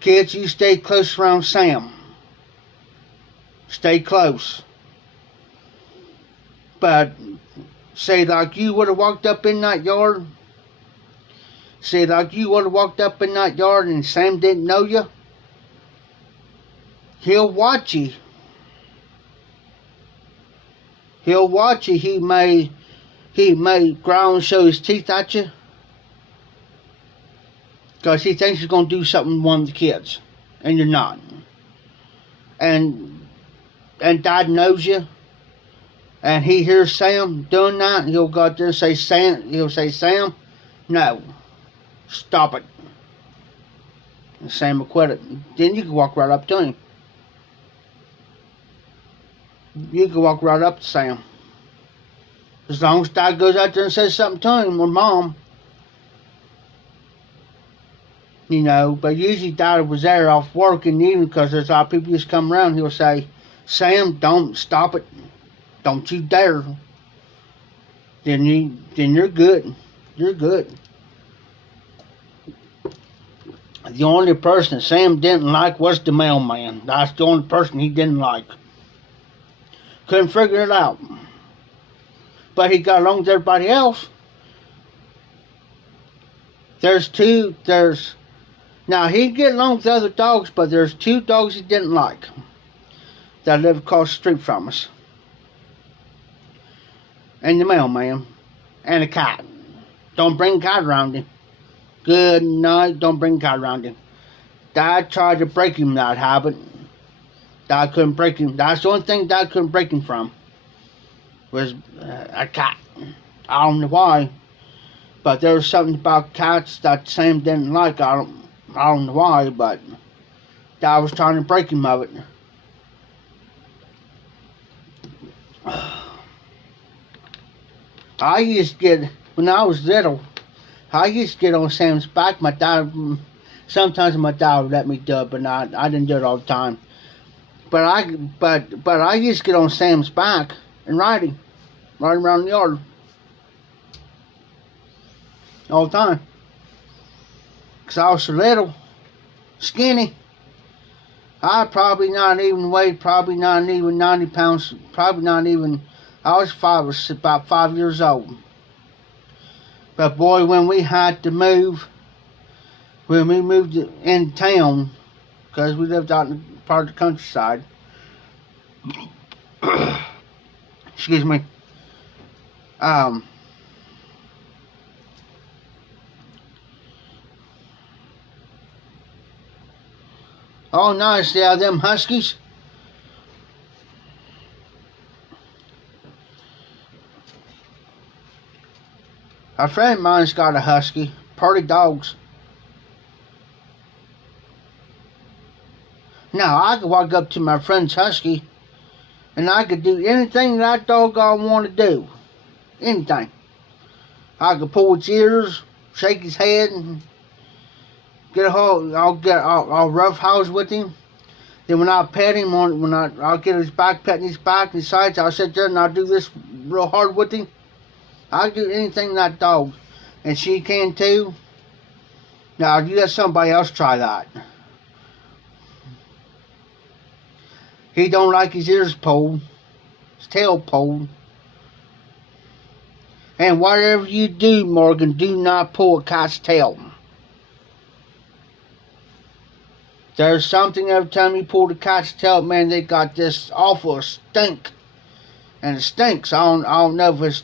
kids, you stay close around Sam. Stay close. But say like you would have walked up in that yard. Say like you would have walked up in that yard and Sam didn't know you. He'll watch you. He'll watch you. He may growl and show his teeth at you. Because he thinks he's going to do something to one of the kids. And you're not. And Dad knows you. And he hears Sam doing that. And he'll go out there and say, Sam, no. Stop it. And Sam will quit it. Then you can walk right up to him. You can walk right up to Sam. As long as Dad goes out there and says something to him or Mom. But usually Dad was there off work in the evening because there's a lot of people just come around. He'll say, Sam, don't stop it. Don't you dare. Then you're good. You're good. The only person Sam didn't like was the mailman. That's the only person he didn't like. Couldn't figure it out. But he got along with everybody Now, he'd get along with the other dogs, but there's 2 dogs he didn't like that live across the street from us. And the mailman. And a cat. Don't bring a cat around him. Good night, don't bring a cat around him. Dad tried to break him that habit. Dad couldn't break him. That's the only thing Dad couldn't break him from. Was a cat. I don't know why. But there was something about cats that Sam didn't like. I don't know why, but Dad was trying to break him of it. I used to get, when I was little, I used to get on Sam's back. My dad, sometimes my dad would let me do it, but I didn't do it all the time. But I used to get on Sam's back and ride him around the yard all the time. Because I was so little, skinny. I probably not even weighed, probably not even 90 pounds, probably not even, I was about 5 years old. But boy, when we had to move, when we moved in town, because we lived out in part of the countryside, excuse me, oh nice, yeah, them huskies. A friend of mine's got a husky. Pretty dogs. Now, I could walk up to my friend's husky and I could do anything that doggone want to do. Anything. I could pull its ears, shake his head, and get a hold. I'll roughhouse with him. Then when I pet him, I'll get his back, petting his back and his sides, I'll sit there and I'll do this real hard with him. I'll do anything that dog. And she can too. Now, you let somebody else try that. He don't like his ears pulled. His tail pulled. And whatever you do, Morgan, do not pull a cat's tail. There's something every time you pull the cat's tail, man, they got this awful stink. And it stinks. I don't know if it's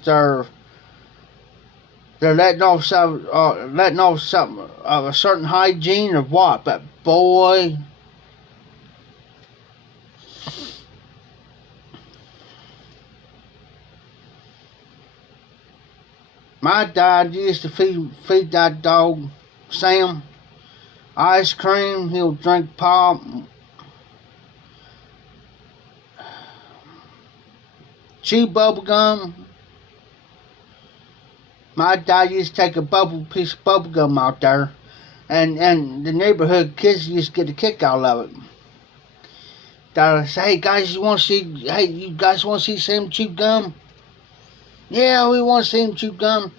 they're letting off something of a certain hygiene or what, but boy, my dad used to feed that dog, Sam, ice cream. He'll drink pop, chew bubble gum. My dad used to take a piece of bubble gum out there, and the neighborhood kids used to get a kick out of it. They'd say, "Hey guys, you guys want to see Sam chew gum?" "Yeah, we want to see him chew gum."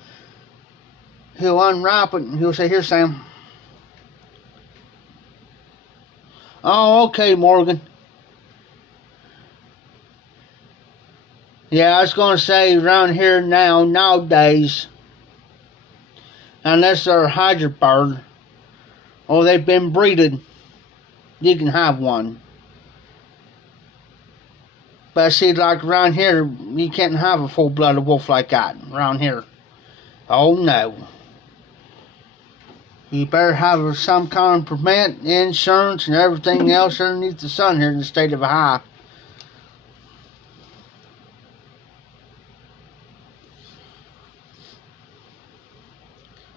He'll unwrap it and he'll say, "Here, Sam." "Oh, okay, Morgan." Yeah, I was going to say around here nowadays, unless they're a hybrid bird or they've been breeded, you can have one. But see, like around here, you can't have a full-blooded wolf like that around here. Oh no. You better have some kind of permit, insurance, and everything else underneath the sun here in the state of Ohio.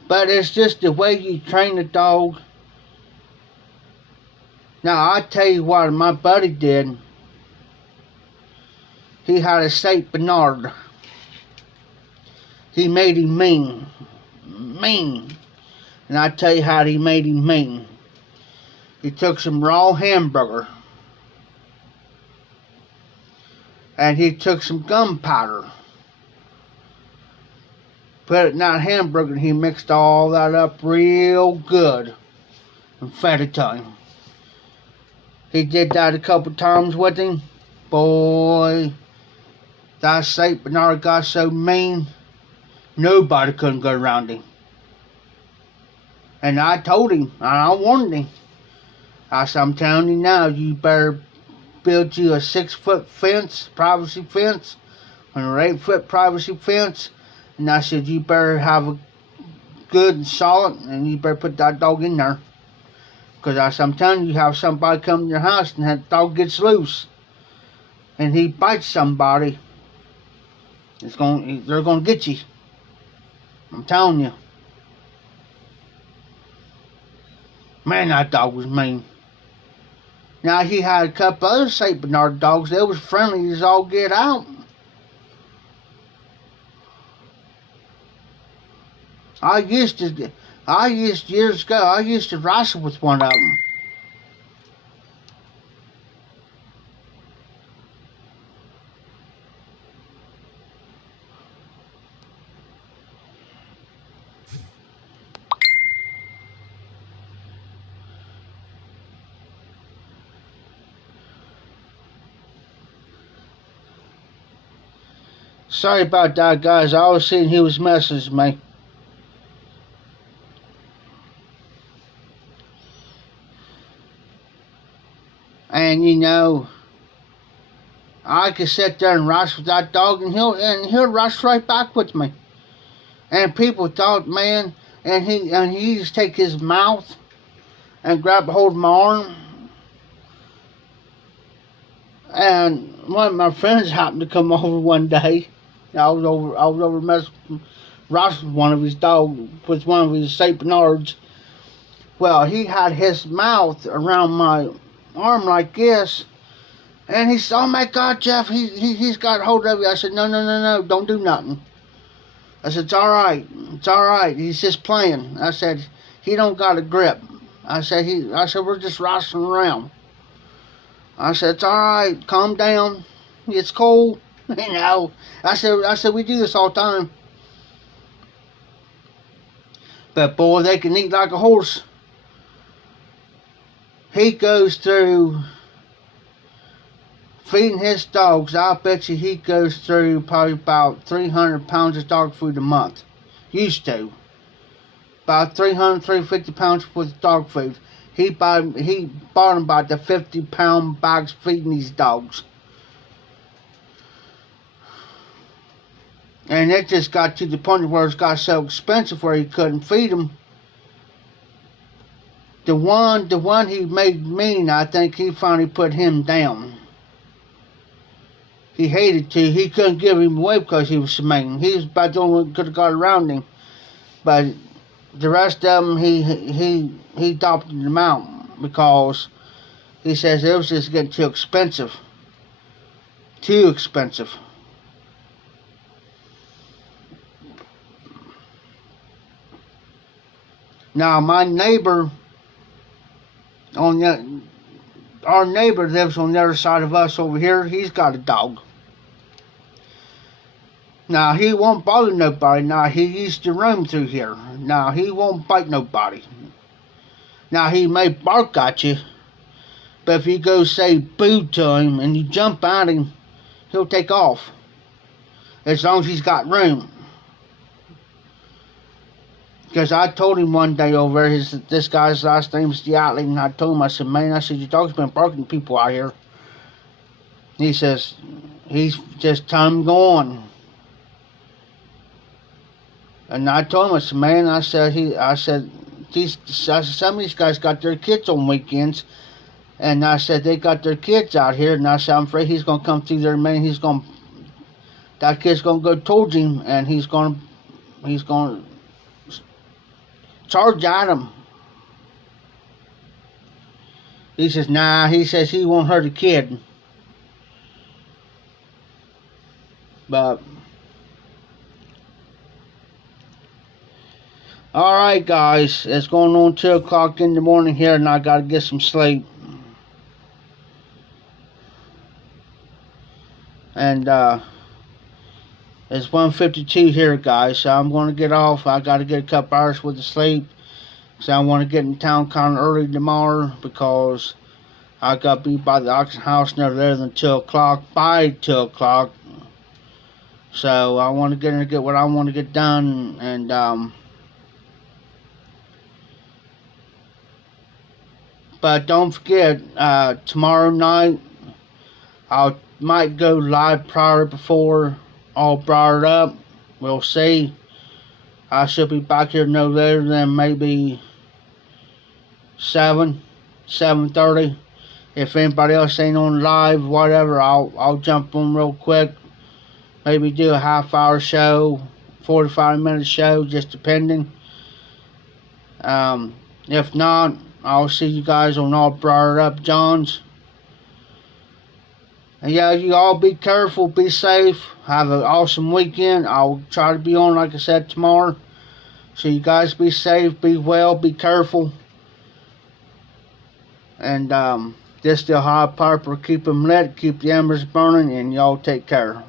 But it's just the way you train a dog. Now, I tell you what my buddy did. He had a Saint Bernard. He made him mean. Mean. And I tell you how he made him mean. He took some raw hamburger. And he took some gunpowder. Put it in that hamburger and he mixed all that up real good. And fed it to him. He did that a couple times with him. Boy, that Saint Bernard got so mean, nobody couldn't go around him. And I told him, and I warned him. I said, I'm telling you now, you better build you a 6-foot fence, privacy fence, and an 8-foot privacy fence. And I said, you better have a good and solid, and you better put that dog in there. Because I said, I'm telling you, have somebody come to your house and that dog gets loose, and he bites somebody, they're gonna get you. I'm telling you. Man, that dog was mean. Now, he had a couple other St. Bernard dogs. They was friendly as all get out. Years ago, I used to wrestle with one of them. Sorry about that, guys. I was seeing he was messaging me. And you know, I could sit there and wrestle with that dog, and he'll wrestle right back with me. And people thought, man, and he just take his mouth and grab a hold of my arm. And one of my friends happened to come over one day. I was over wrestling one of his dogs with one of his St. Bernards. Well, he had his mouth around my arm like this, and he said, "Oh my God, Jeff, he's got hold of you." I said, "No, don't do nothing." I said, it's all right. He's just playing." I said, "He don't got a grip." I said, "We're just wrestling around." I said, "It's all right. Calm down. It's cold." You know, I said, "We do this all the time." But boy, they can eat like a horse. He goes through feeding his dogs. I bet you he goes through probably about 300 pounds of dog food a month. Used to. About 300, 350 pounds worth of dog food. He bought him about the 50-pound bags feeding these dogs. And it just got to the point where it got so expensive where he couldn't feed them. The one he made mean, I think he finally put him down. He hated to. He couldn't give him away because he was so mean. He was about the only one who could have got around him. But the rest of them, he adopted them out because he says it was just getting too expensive. Too expensive. Now, my neighbor, our neighbor lives on the other side of us over here. He's got a dog. Now, he won't bother nobody. Now, he used to roam through here. Now, he won't bite nobody. Now, he may bark at you, but if you go say boo to him and you jump at him, he'll take off. As long as he's got room. Because I told him one day over there, this guy's last name's Diatley, and I told him, I said, "Man," I said, "your dog's been barking at people out here." He says, "He's just telling him go on." And I told him, I said, "Man," I said, some of these guys got their kids on weekends, and I said, they got their kids out here, and I said, I'm afraid he's going to come through there, man, that kid's going to go towards him, and he's going to charge at him." He says, "Nah," he says, "he won't hurt a kid." But alright, guys, it's going on 2 o'clock in the morning here, and I gotta get some sleep. And it's 1:52 here, guys, so I'm going to get off. I got to get a couple hours worth of sleep. So I want to get in town kind of early tomorrow because I got to be by the auction house no later than 2 o'clock, by 2 o'clock. So I want to get in and get what I want to get done. And But don't forget, tomorrow night I might go live prior before all brought up. We'll see. I should be back here no later than maybe 7:30. If anybody else ain't on live, whatever, I'll jump on real quick. Maybe do a half-hour show, 45-minute show, just depending. If not, I'll see you guys on all brought up Johns. And yeah, you all be careful, be safe, have an awesome weekend. I'll try to be on, like I said, tomorrow. So you guys be safe, be well, be careful. And this the hot purple, keep them lit, keep the embers burning, and y'all take care.